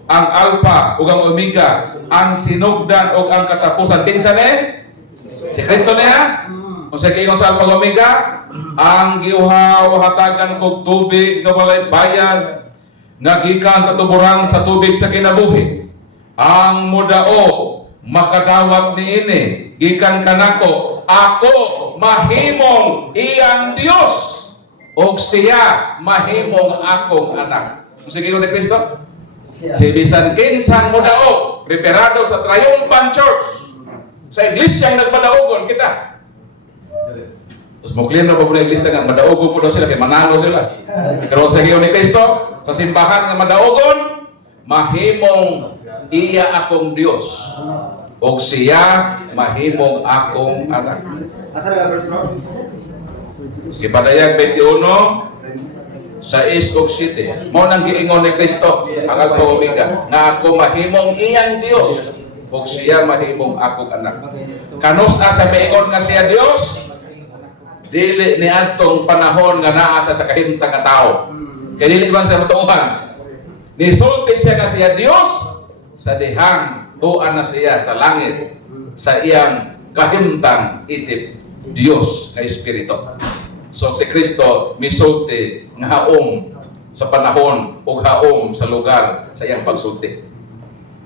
ang Alpha ug ang Omega, ang sinugdan ug ang katapusan. Kinsa ni? Si Kristo niya? Kung sa giingon sa Alpha ug Omega, ang giuhaw hatagan kog tubig nga walay bayad, nga gikan sa tuburan sa tubig sa kinabuhi. Ang mudao makadawat niini gikan kanako, ako mahimong iyang Dios ug siya mahimong akong anak. Sige ni Kristo. Si bisan kinsang mudao reperado sa Triumphant Church sa iglesyang nagpadaogon kita. Tapos muklim na po po na iglesia nga madaogon po daw sila kay manalo sila. Pero sa ni Kristo sa simbahan nga madaogon, mahimong iya akong Dios ug siya mahimong akong anak. Asa na verse no? Gipadayag 21 sa ug 7. Mao nang giingon ni Kristo ang Alpha Omega nga ako mahimong iyang Dios ug siya mahimong akong anak. Kanus sa miingon nga siya Dios, dili ni adtong panahon nga naa sa kahimtang nga tao. Kay dili man siya matuohan. Nisulti siya nga siya Dios sa dihang tuan na siya sa langit sa iyang kahimtang isip Dios nga Espiritu. So si Kristo misulti nga haom sa panahon ug haom sa lugar sa iyang pagsulti.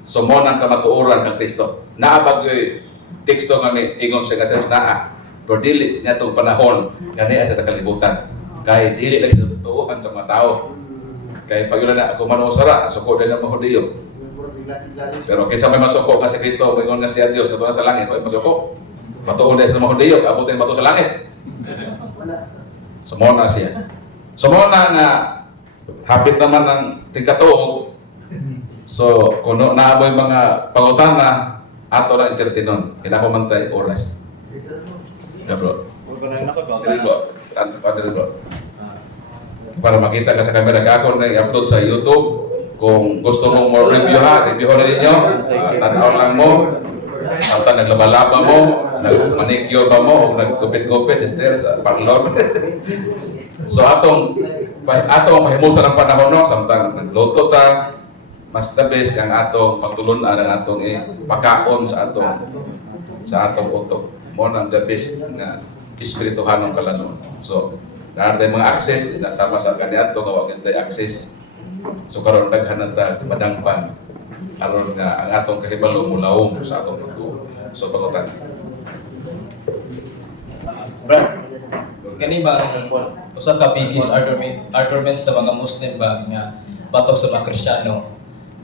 So mo nang kamatuoran kang Kristo. Naabag yoy teksto nga ni ingon siya nga naa. Pero dili niya itong panahon nga niya sa kalibutan. Kay dili lang sa tutuan sa mga tao. Kay pag yun na ako manusara, suko din ang mga Hudiyo. Pero kaysa may masuko nga si Kristo, ingon nga siya Dios, katuwa sa langit, may masuko. Matuon din sa mga Hudiyo, abutin bato sa langit. Sumona siya. Sumona nga hapit naman ng tingkatuog. So, kung naamoy mga pangutana, ato na entertainon. Kinakumantay oras. Yeah, bro. Dili bro. Dili bro. Para makita ka sa camera ka ako na i-upload sa YouTube. Kung gusto mong mo review ha, review na ninyo. Tanaw lang mo. At naglaba-laba mo, nag-manicure ba mo, o nag-gupit-gupit, sister, sa parlor. So atong pahimusan ng panahon no, samtang nagluto ta, mas the best ang atong pagtulunan ang atong pagkaon sa atong utok. Mo nang the best nga espirituhan ng kalanon. So, naray mga access na sama sa kaniadto nga wa gyud access. So karon daghan ta madangpan aron nga ang atong kahibalo mulawom sa atong pagtuo. So pangutan. Brad, kani ba usa ka biggest argument sa mga Muslim ba nga batok sa mga Kristiyano?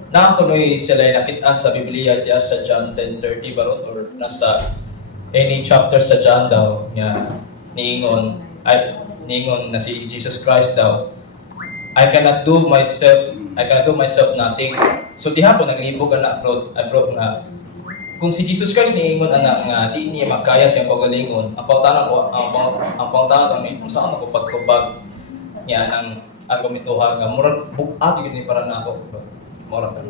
Na kunoy sila nakita sa Biblia diya sa John 10:30 baron or nasa any chapter sa John daw nga niingon na si Jesus Christ daw, I cannot do myself nothing. So diha ko naglibog na upload nga kung si Jesus Christ niingon ana nga di niya magkaya siyang pagalingon, ang pangutanan kung saan ako pagtubag niya ng argumentuhan nga murag bugat yun ni para nako. Murag ka.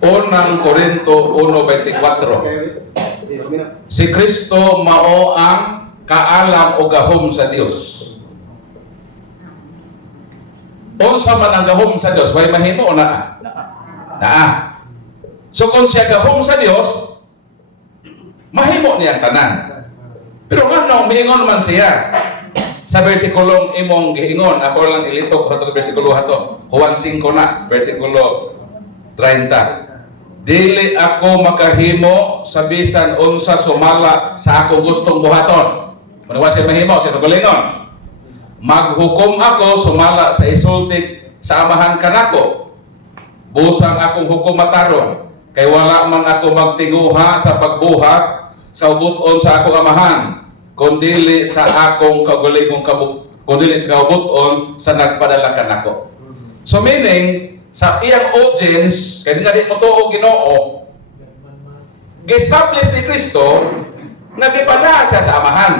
Unang Korinto 1:24. Si Kristo mao ang kaalam o gahom sa Dios. Unsa man ang gahom sa Dios, way mahimo na. Naa. So kung siya gahom sa Dios, mahimo niya ang tanan. Pero ano, miingon man siya sa bersikulong imong giingon, ako lang ilito ko sa bersikulo hato. Juan 5 na, bersikulo 30. Dili ako makahimo sa bisan unsa sumala sa ako gustong buhaton. Manawa siya mahimo, siya nagalingon. Maghukom ako sumala sa isultik sa amahan kanako. Busang akong hukumataron. Kay wala man ako magtinguha sa pagbuhat sa ubuton sa akong amahan, kundili sa akong kagalingon kundili sa kaubuton sa nagpadala kanako. So meaning, sa iyang audience, kaya nga di mo to o Ginoo, gi-establish ni Kristo, nagipadahan siya sa amahan.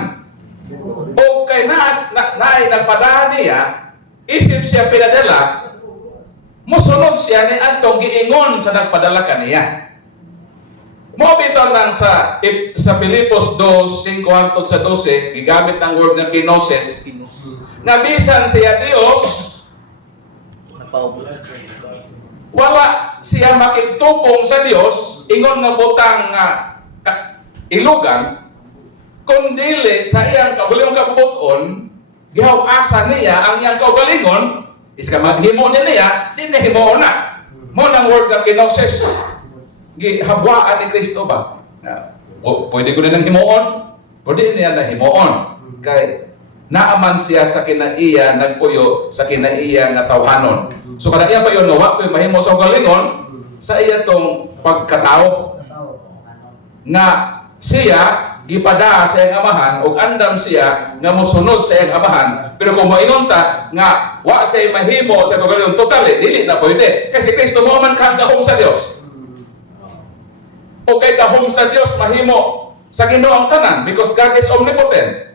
O kay nagpadahan niya, isip siya pinadala, musunod siya ni Antong giingon sa nagpadala kaniya. Mo bitaw lang sa Pilipos 2:5 sa 12, gigamit ang word nga kinoses, nga bisan siya Dios, wala siya makitupong sa Dios, ingon nga butang ilugan, kundili sa iyang kaugalingong kabubuton, gihaw-asa niya ang iyang kaugalingon, Iska maghimo niya, di na himo na. Mo nang word nga kinosis. Gihabwaan ni Kristo ba? Pwede ko na nang himuon. Pwede niya na himuon. Kay naaman siya sa kinaiya, nagpuyo sa kinaiya nga tawhanon. So kada iya pa yun, wa ko'y mahimo sa galingon, sa iya tong pagkatao. Nga siya, gipada sa iyang amahan, o andam siya, nga musunod sa iyang amahan. Pero kung maingon ta, nga wa siya mahimo sa galingon, totally, dili na pwede. Kasi Kristo mo man kagahom sa Dios. O kay kahom sa Dios, mahimo sa Ginoo ang tanan, because God is omnipotent.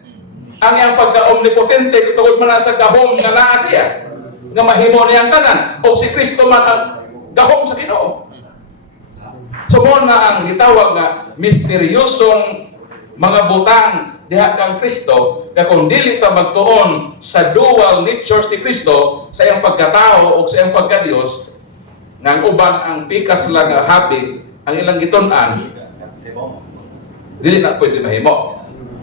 Ang iyang pagka-omnipotente tungod man sa gahom nga naa siya nga mahimo niyang tanan o si Kristo man ang gahom sa Ginoo. So mo na ang gitawag nga misteryosong mga butang diha kang Kristo nga kung dili ta magtuon sa dual natures ni Kristo sa iyang pagkatao o sa iyang pagka-Dios nga ang uban ang pikas lang nga habit ang ilang gitun-an dili na pwede mahimo.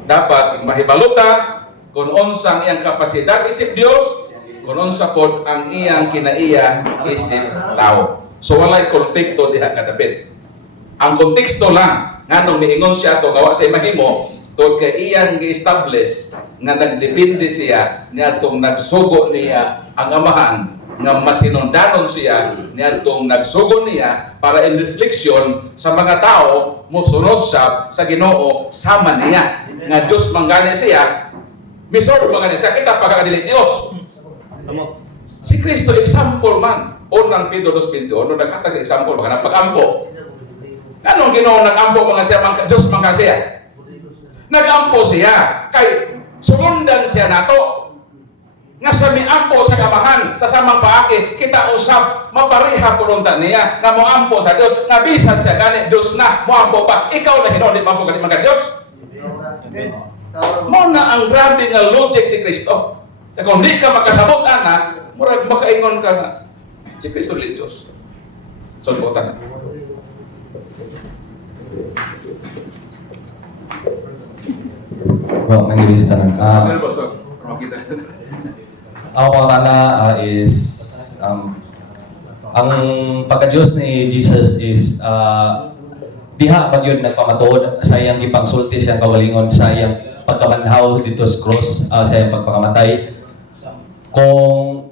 Dapat mahibaluta kung unsang iyang kapasidad isip Dios, kung unsa pod ang iyang kinaiya isip tao. So walay konteksto diha kadapit. Ang konteksto lang nganong miingon siya to gawa sa mahimo tod kay iyang gi-establish nga nagdepende siya niadtong nagsugo niya ang amahan nga masinundanon siya niadtong nagsugo niya para in reflection sa mga tao mosunod sa Ginoo sama niya nga Diyos manggani siya misor manggani siya kita pagkakadili Diyos. Si Kristo example man unang Pedro 2:21 nagkatag sa example baka pag-ampo. Anong Ginoo nag-ampo mga siya Diyos mangga siya? Nag-ampo siya kay sumundan siya nato nga sa miampo sa kamahan sa samang paagi kita usab mapariha pulunta niya nga moampo sa Dios nga bisan siya gani Dios na moampo pa ikaw na hinuli mampo gani mga Dios mo na ang grabe nga logic ni Kristo kung di ka makasabot ana murag makaingon ka nga si Kristo li Dios so butan Well, mangilis tanong. Ang mga tana is ang pagka-Diyos ni Jesus is diha pag yun nagpamatuod sa iyang ipangsulti siyang kawalingon sa iyang pagkamanhaw dito sa cross sa iyang pagpakamatay. Kung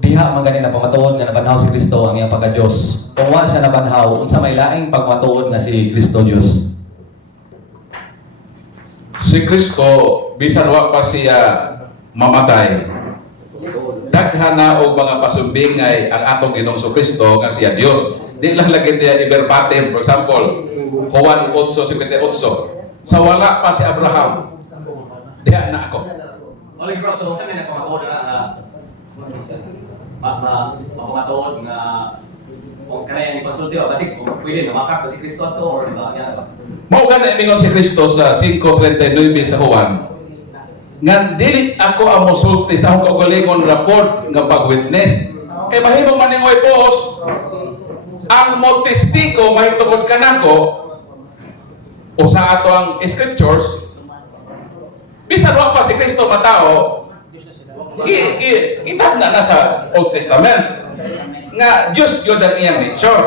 diha man gani na pamatuod nga nabanhaw si Kristo ang iyang pagka-Diyos. Kung wa siya nabanhaw, unsa may laing pagmatuod nga si Kristo Diyos? si Kristo bisan wa pa siya mamatay daghan na og mga pasumbingay ang atong Ginoong Kristo nga siya Dios. Di lang lagi niya i-verbatim. For example, Juan 8:58. Sa wala pa si Abraham, diha na ako. Oy bro, so sa mga pamatuod na mapamatuod nga kung kaya ni konsulti o kasi kung pwede na makap si Kristo to or sa kanya ba? Mao gani mingon si Kristo sa 5:39 sa Juan. Nga dili ako ang mosulti sa akong kaugalingon raport nga pag-witness. Kay mahimo man ningoy boss, ang mo-testigo mahitungod kanako o sa ato ang scriptures. Bisan wa pa si Kristo matao, itag na sa Old Testament nga Diyos yun ang iyang nature.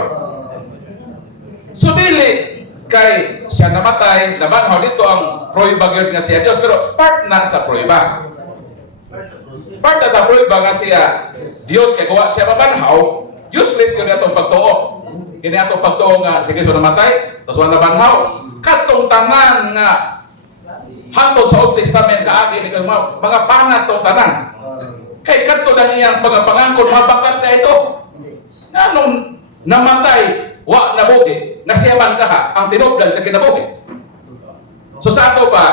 So dili kay siya namatay, nabanhaw dito ang proiba gyud nga siya Diyos, pero part na sa proiba. Part na sa proiba nga siya Diyos kay kuwa siya mabanhaw, useless gyud atong pagtuo. Kini atong pagtuo nga si Kristo namatay, tapos wa nabanhaw. Katong tanan nga hangtod sa Old Testament kaagi ni mga panas tong tanan. Kay kadto dan iyang pagapangangkon mabakat na ito. Nganong namatay wa nabuhi nga siya man kaha ang tinubdan sa kinabuhi. So sa ato pa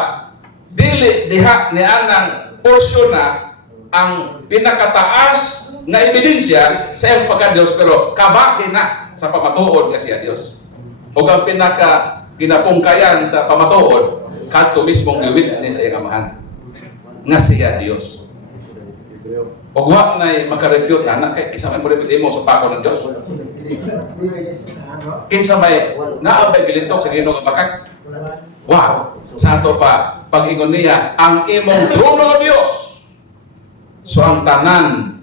dili diha ni anang portion na ang pinakataas na ebidensya sa iyang pagka-Dios pero kabahin na sa pamatuod nga siya Dios. O ang pinaka kinapungkayan sa pamatuod kadto mismong gi-witness sa iyang amahan nga siya Dios. O wa na makarepute anak kay kinsa may mo-repute imo sa pako ng Dios. Kinsa may naabay gilintok sa Ginoo nga bakak. Wow, sa ato pa pag-ingon niya ang imong trono Dios. So ang tanan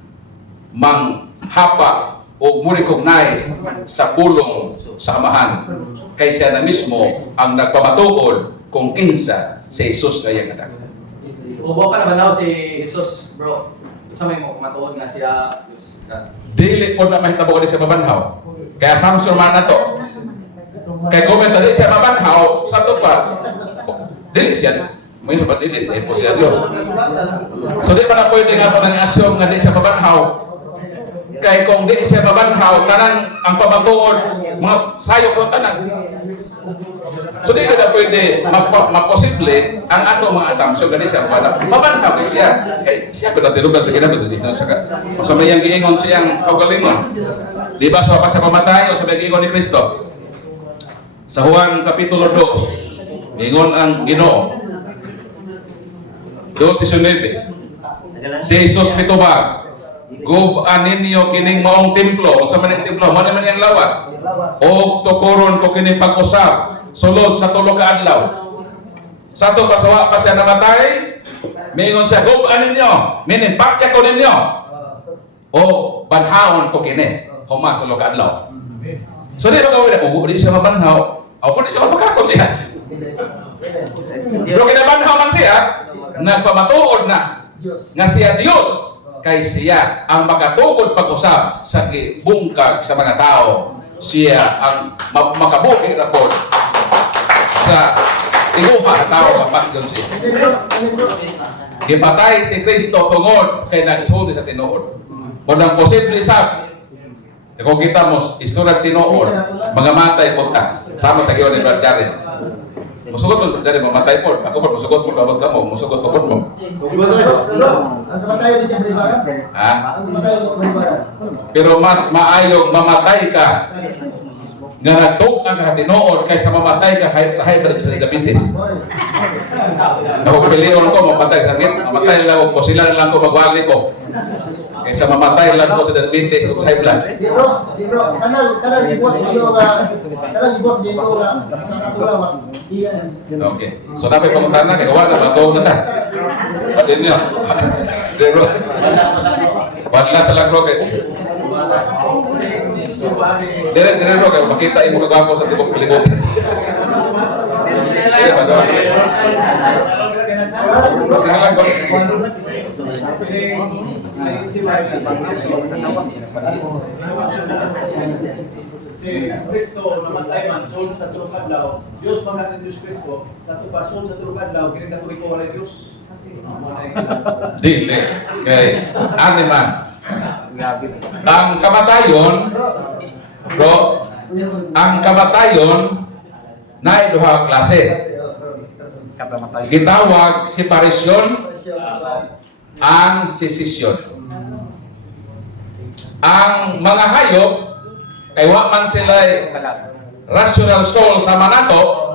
manghapa o mo-recognize sa pulong sa Amahan. Kay siya na mismo ang nagpamatuod kung kinsa si Jesus kaya nga. Ubo pa naman daw si Jesus, bro. Sa may mo matuod nga siya. Dili po na mahitabo ko siya mabanhaw. Kaya assumption man na to. Kaya komentary siya mabanhaw, sa to pa, dili siya. May sabat dili, po siya Diyos. So di pa na pwede nga pa nang assume nga di siya mabanhaw. Kaya kung di siya mabanhaw, tanan ang pamatuod, mga sayop ng tanan. So di ka na pwede maposible ang ato mga assumption nga di siya mabanhaw siya. Kaya siya ko na tinugan sa ginabot. Sa may ang giingon siyang kaugalingon. Di ba sa sa pamatay o sa may giingon ni Kristo? Sa Juan Kapitulo 2, giingon ang Ginoo. 2:19. Si Jesus mitubag, gub-an ninyo kining maong templo. Sa maning templo, mo naman yung lawas. O tukuron ko kining pag-usap, sulod sa tulo ka adlaw. Sa to pasawa pa siya namatay, mingon siya, gub-an ninyo, meaning pakya ko ninyo. O banhaon ko kini, huma sa tulo ka adlaw. So di ba gawin na, di siya mabanhaw, o kung di siya mapakakot siya. Pero kinabanhaw man siya, nagpamatuod na nga siya Diyos, kay siya ang makatukod pag-usap sa bungkag sa mga tao. Siya ang makabuhi rapor sa inuha na tao kapag doon siya. Gipatay si Kristo tungod kay nagsulti sa tinuod. Kung ang posible sab, kung kita mo, istorya tinuod, mga matay po ta, sama sa giyon ni Brad Jared. Musugot mo, Jared, mamatay po. Ako po, musugot mo, kabag ka mo, musugot mo po mo. Ang kamatayan ni Jabribara? Ha? Ang kamatayan ni Jabribara? Pero Mas maayong mamatay ka nga nagtukan ka tinuod kaysa mamatay ka kahit sa high blood diabetes. Ako piliyon ko, mapatay sa sakit, mamatay lang ko, sila lang ko, magwali ko. Kaysa mamatay lang ko sa diabetes o high blood. Bro, kanang i-boss dito nga, sa katula, mas iyan. Okay. So dapat pangutan na, kaya wala na, matawag na ta. Padin niyo. Bro. Wadla sa lang rocket. Dire bro, kaya makita yung mga gwapo sa tibok pilibutan. Dire ba doon? Kasi lang ko. Si Kristo namatay man, sold sa tulong adlaw. Diyos pa natin Diyos Kristo, sold sa tulong adlaw, kinita ko ikaw wala Diyos. Dili. Kay ani man. Ang kamatayon, bro, ang kamatayon na duha klase. Gitawag separasyon, ang sesisyon. Ang mga hayop, kay wa man sila rational soul sa manato,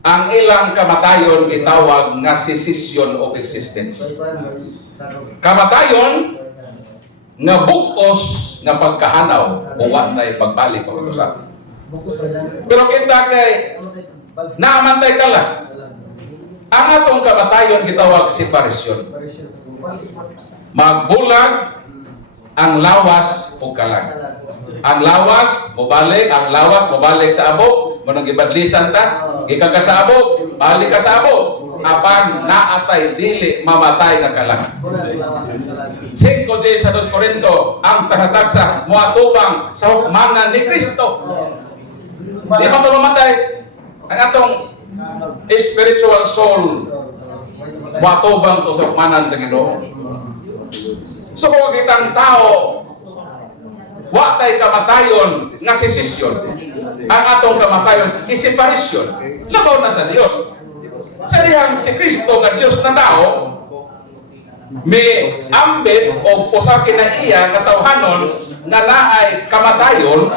ang ilang kamatayon gitawag nga cessation of existence. Kamatayon nga bukos nga pagkahanaw o wa na pagbalik pag-usap. Pero kita kay naamantay ka lang. Ang atong kamatayon gitawag separasyon. Magbulag ang lawas o kalag. Ang lawas mobalik sa abog, manang gibadlisan ta, gikan ka sa abog, balik ka sa abog. Apan naatay dili mamatay nga kalang. 5 sa 2 Corinto, ang tahatag sa muatubang sa hukmanan ni Kristo. Di pa ito mamatay. Ang atong spiritual soul, muatubang to sa hukmanan sa Ginoo. So kung kitang tao, wa tay kamatayon nga sesisyon. Ang atong kamatayon is separation. Labaw na sa Dios. Sa dihang si Kristo nga Dios na tao, may ambit o usaki na iya katawhanon nga naay kamatayon,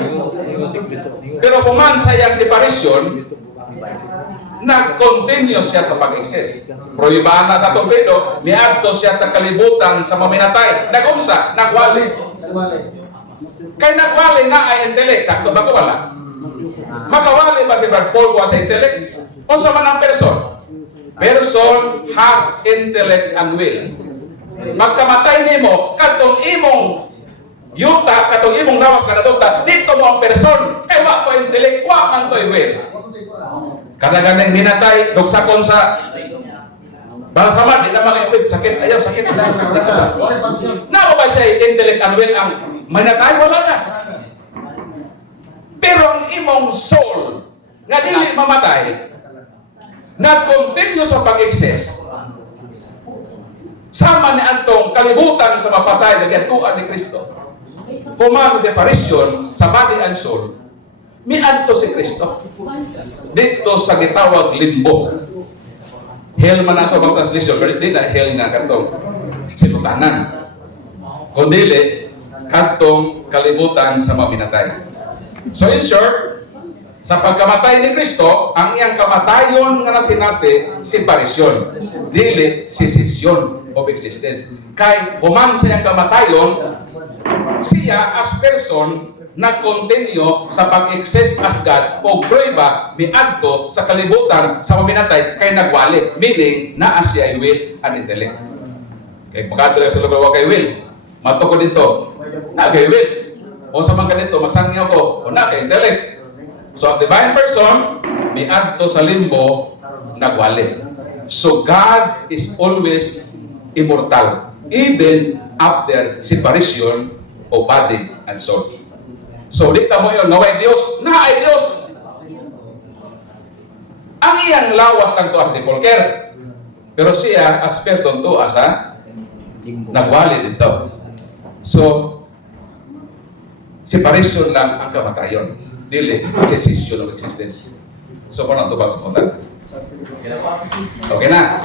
pero human sa iyang separation, nag-continue siya sa pag-exist. Prohibahan na sa torpedo, niadto siya sa kalibutan sa maminatay. Nag-umsa, nagwali. Kay nagwali na ay intellect, sakto ba ko wala? Makawali ba si Brad Paul sa intellect? O sa man ang person? Person has intellect and will. Magkamatay nimo, katong imong yuta katong imong lawas ka nadugta dito mo ang person kay wa to intellect wa man to will. Kada-kada minatay dugsakon sa balsamad di na makaiwit sakit ayaw sakit di ka sa na ba siya intellect and will ang minatay wala na. Pero ang imong soul nga dili mamatay nag-continue sa pag-exist sama ni antong kalibutan sa mapatay na gatuan ni Kristo. Human separation sa body and soul, miadto si Kristo. Dito sa gitawag limbo. Hell man sa bang translation, pero di na hell nga katong silutanan. Kundili, katong kalibutan sa maminatay. So in short, sa pagkamatay ni Kristo, ang iyang kamatayon nga nasinati, separation. Dili, cessation of existence. Kay human sa iyang kamatayon, siya as person nag-continue sa pag-exist as God o prueba miadto sa kalibutan sa maminatay kay nagwali. Meaning, naa siya ay will and intellect. Kay pagkatuloy sa lugar wa kay will. Mato ko dito, na kay will. O sa mga ganito, magsangyaw ko, o na kay intellect. So, ang divine person, miadto sa limbo, nagwali. So, God is always immortal. Even after separation of body and soul. So, dito mo yun, naway Diyos, na ay Diyos. Ang iyang lawas lang to as si Volker. Pero siya, as person to, as nagwali dito. So, separation lang ang kamatayon. Dili, cessation of existence. So, paano ito ba sa kontan? Okay na.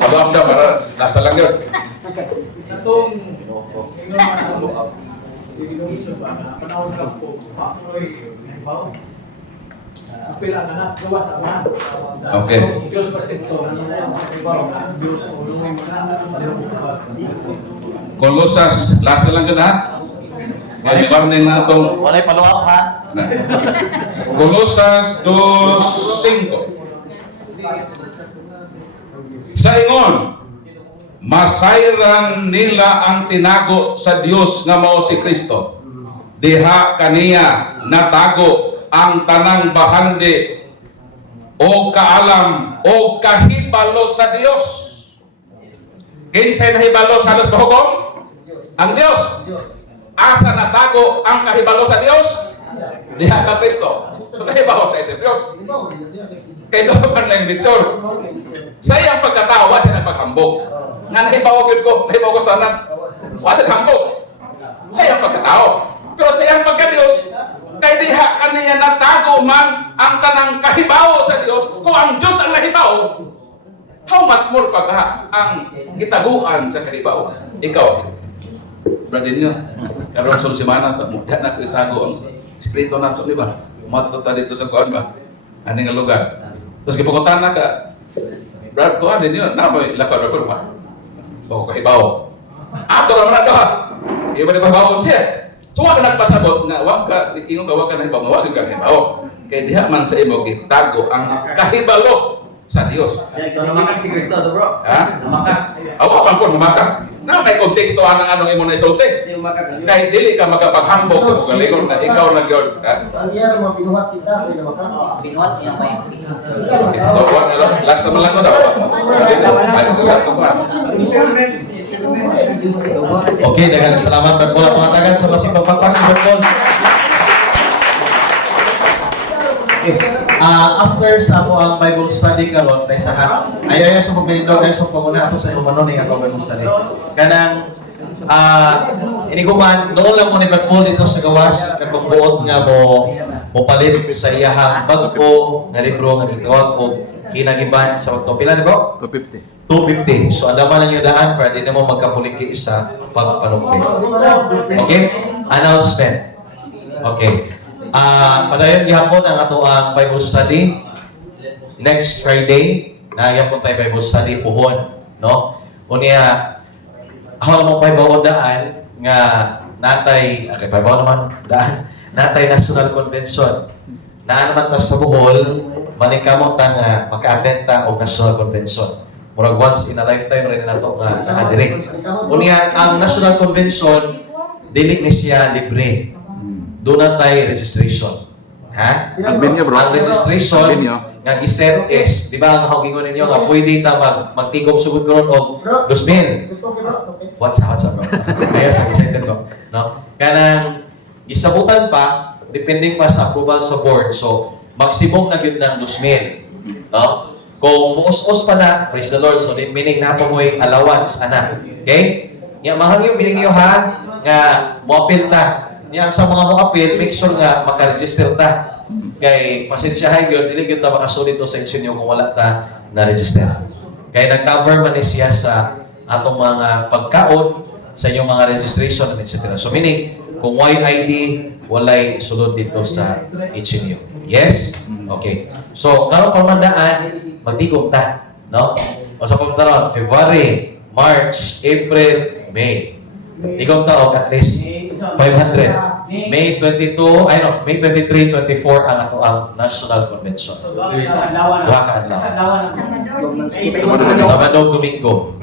Pag-amda para nasa lang yun. Itong panahon lang po, pila anak, gawa sa aman. Okay. Diyos pa ito, Diyos, ulungin mo na, Kolosas, last na lang yun ha? May warning na itong Walay follow-up ha. Kolosas 2:5. Sa ingon, masayran nila ang tinago sa Dios nga mao si Kristo. Diha kaniya natago ang tanang bahandi o kaalam o kahibalo sa Dios. Kinsay nahibalo sa halos bahugong? Ang Dios. Asa natago ang kahibalo sa Dios? Diha ka Kristo. So nahibalo sa isip Dios. Kay doon man lang bitsor. Sa iyang pagkatawa siya nagpaghambog. Nga nahibawagin ko sa tanan. Wasa hambog. Sa iyang pagkatao. Pero sa iyang pagka-Dios, kay diha kaniya natago man ang tanang kahibaw sa Dios. Kung ang Dios ang nahibaw, how much more pag ang gitaguan sa kahibaw? Ikaw, brother niyo, karon sa semana ta mo na ko itago ang espiritu nato, di ba? Umato ta dito sa kuan ba? Ani nga lugar. Tapos gipukutan na ka. Brad ko ani niyo, na may lakad ra pa. O kahibaw. Ato ra man daw. Iba ni babawon siya. So wag ka nagpasabot nga wag ka ingon ka wag ka nahibaw, wag ka nahibaw. Kay diha man sa imo gitago ang kahibalo sa Dios. So, namakak si Kristo to bro. Ha? Namakak. Awa man po namakak. Na may konteksto anong imo na isulti. Kay dili ka makapaghambog sa kagalingon na ikaw na gyud. Ang iya na mga binuhat kita, kaya naman ka. Binuhat niya pa yung So what last naman lang ko daw. Okay, daghang salamat po mga tagan sa masing pagpapaksulat po. After sa mo ang Bible study karon tay sa ayaw sa pagbilindog ay sa pamuna ato sa humano ni ang Bible study. Kanang iniguman noon lang mo ni Paul dito sa gawas kag buot nga mo palit sa iyahang bagko nga libro nga gitawag og kinagiban sa okto pila ni po? 250. So andaman ang daan para di na mo magkapuliki sa pagpanukli. Okay? Announcement. Okay. Padayon gihapon ang ato ang Bible study next Friday na yapon tayo Bible study puhon, no? Unya ako mo pay bawod daan nga natay okay pay bawod naman daan natay National Convention na naman ta sa Bohol manikamot ta nga maka-attend ta og National Convention. Murag once in a lifetime rin na ito nga nakadiri. Unya, ang National Convention, dili ni siya libre. Doon na tayo registration. Ha? Ang binyo, bro. Ang registration, Ang binyo. nga giset is, di ba ang hagingon ninyo nga pwede ta magtigom sugod karon og 2,000. What's up, bro? Kaya sa excited ko. No? Kanang gisabutan pa, depending pa sa approval sa board. So, maximum na gyud ng 2,000. No? Kung muus-us pa na, praise the Lord, so meaning na po mo'y allowance, anak. Okay? Nga, mahangyo, meaning nyo ha, nga, mo-appeal ta. Nga, sa mga mo-appeal, make sure nga, makaregister ta. Kay, pasensyahan yun, dili yun ta makasulit sa inyo nyo kung wala ta na-register. Kaya nag-cover man siya sa atong mga pagkaon, sa inyong mga registration, etc. So, meaning, kung YID, walay sulod dito sa HNU. Yes? Okay. So, karon pamandaan, magtigom ta, no? O sa pagtaron, February, March, April, May. Tigom ta og at least 500. May 22, May 23, 24 ang ato ang National Convention. Duha ka adlaw. Sabado, Domingo.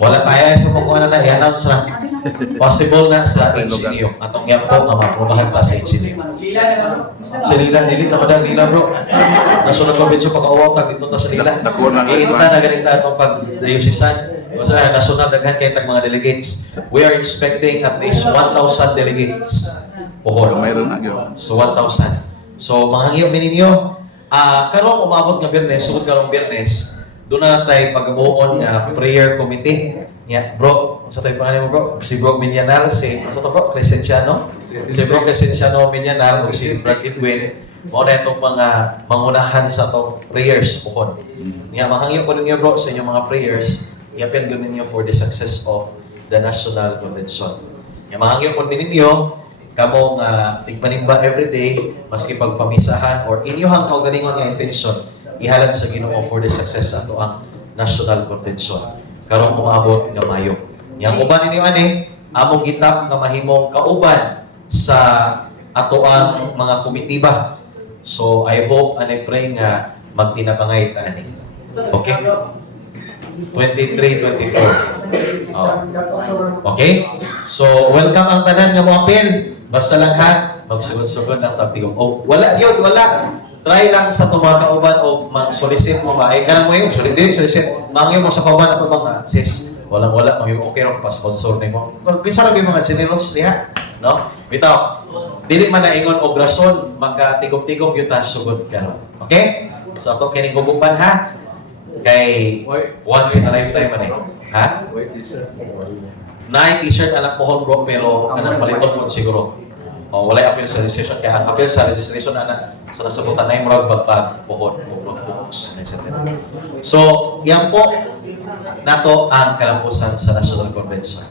Wala tayo sa pagkuha na i-announce na. Possible na sa HNU. Atong yan po nga maprobahan pa sa HNU. Sa Lila, dili na madang Lila, bro. Nasunod convention pagka-uwag dito ta sa Lila. Iinta na ganita itong pag-diocesan. O sa nasunod, daghan kayo tag mga delegates. We are expecting at least 1,000 delegates. Pohon. So 1,000. So mga hangyo mininyo, karong umabot nga Biyernes, sugod karong Biyernes, doon na tayo pagbuon nga prayer committee. Yeah, bro, sa tayo pangalan mo bro? Si Bro Minyanar, si bro? Crescenciano? Si Bro Crescenciano Minyanar, o si Brad Edwin, mo na itong mga mangunahan sa itong prayers pohon. Nga, mahangyo ko ninyo bro sa inyong mga prayers, i-append ko ninyo for the success of the National Convention. Nga, mahangyo ko ninyo, kamong tigpanimba everyday, maski pagpamisahan, or inyong kaugalingon nga intention, ihalad sa Ginoo for the success ato ang National Convention. Karong umabot nga Mayo. Yang uban ninyo ani, among gitap nga mahimong kauban sa ato ang mga komitiba. So I hope and I pray nga magtinabangay ta ani. Okay? 23, 24. Oh. Okay? So welcome ang tanan nga mo appeal. Basta lang ha, magsugod-sugod ng tagtigom. Oh, wala yun, wala. Try lang sa tumakauban o mag-solicit mo ba? Ay, kanang mo yung solicit. Mangyo mo sa kauban at mga sis. Walang-wala, mangyo okay rin pa-sponsor na mo. Kisa lang yung mga generous niya. No? Bitaw, dili man na ingon o rason, magkatigom-tigom yung sugod ka. Okay? So, ito kining gugupan ha. Kay once in a lifetime man eh. Ha? Na t-shirt anak pohon bro, pero kanang paliton mo siguro. O, walay appeal sa registration. Kaya ang appeal sa registration na sa nasabutan na yung murag pagpag pohon, books, etc. So, yan po nato ang kalampusan sa National Convention.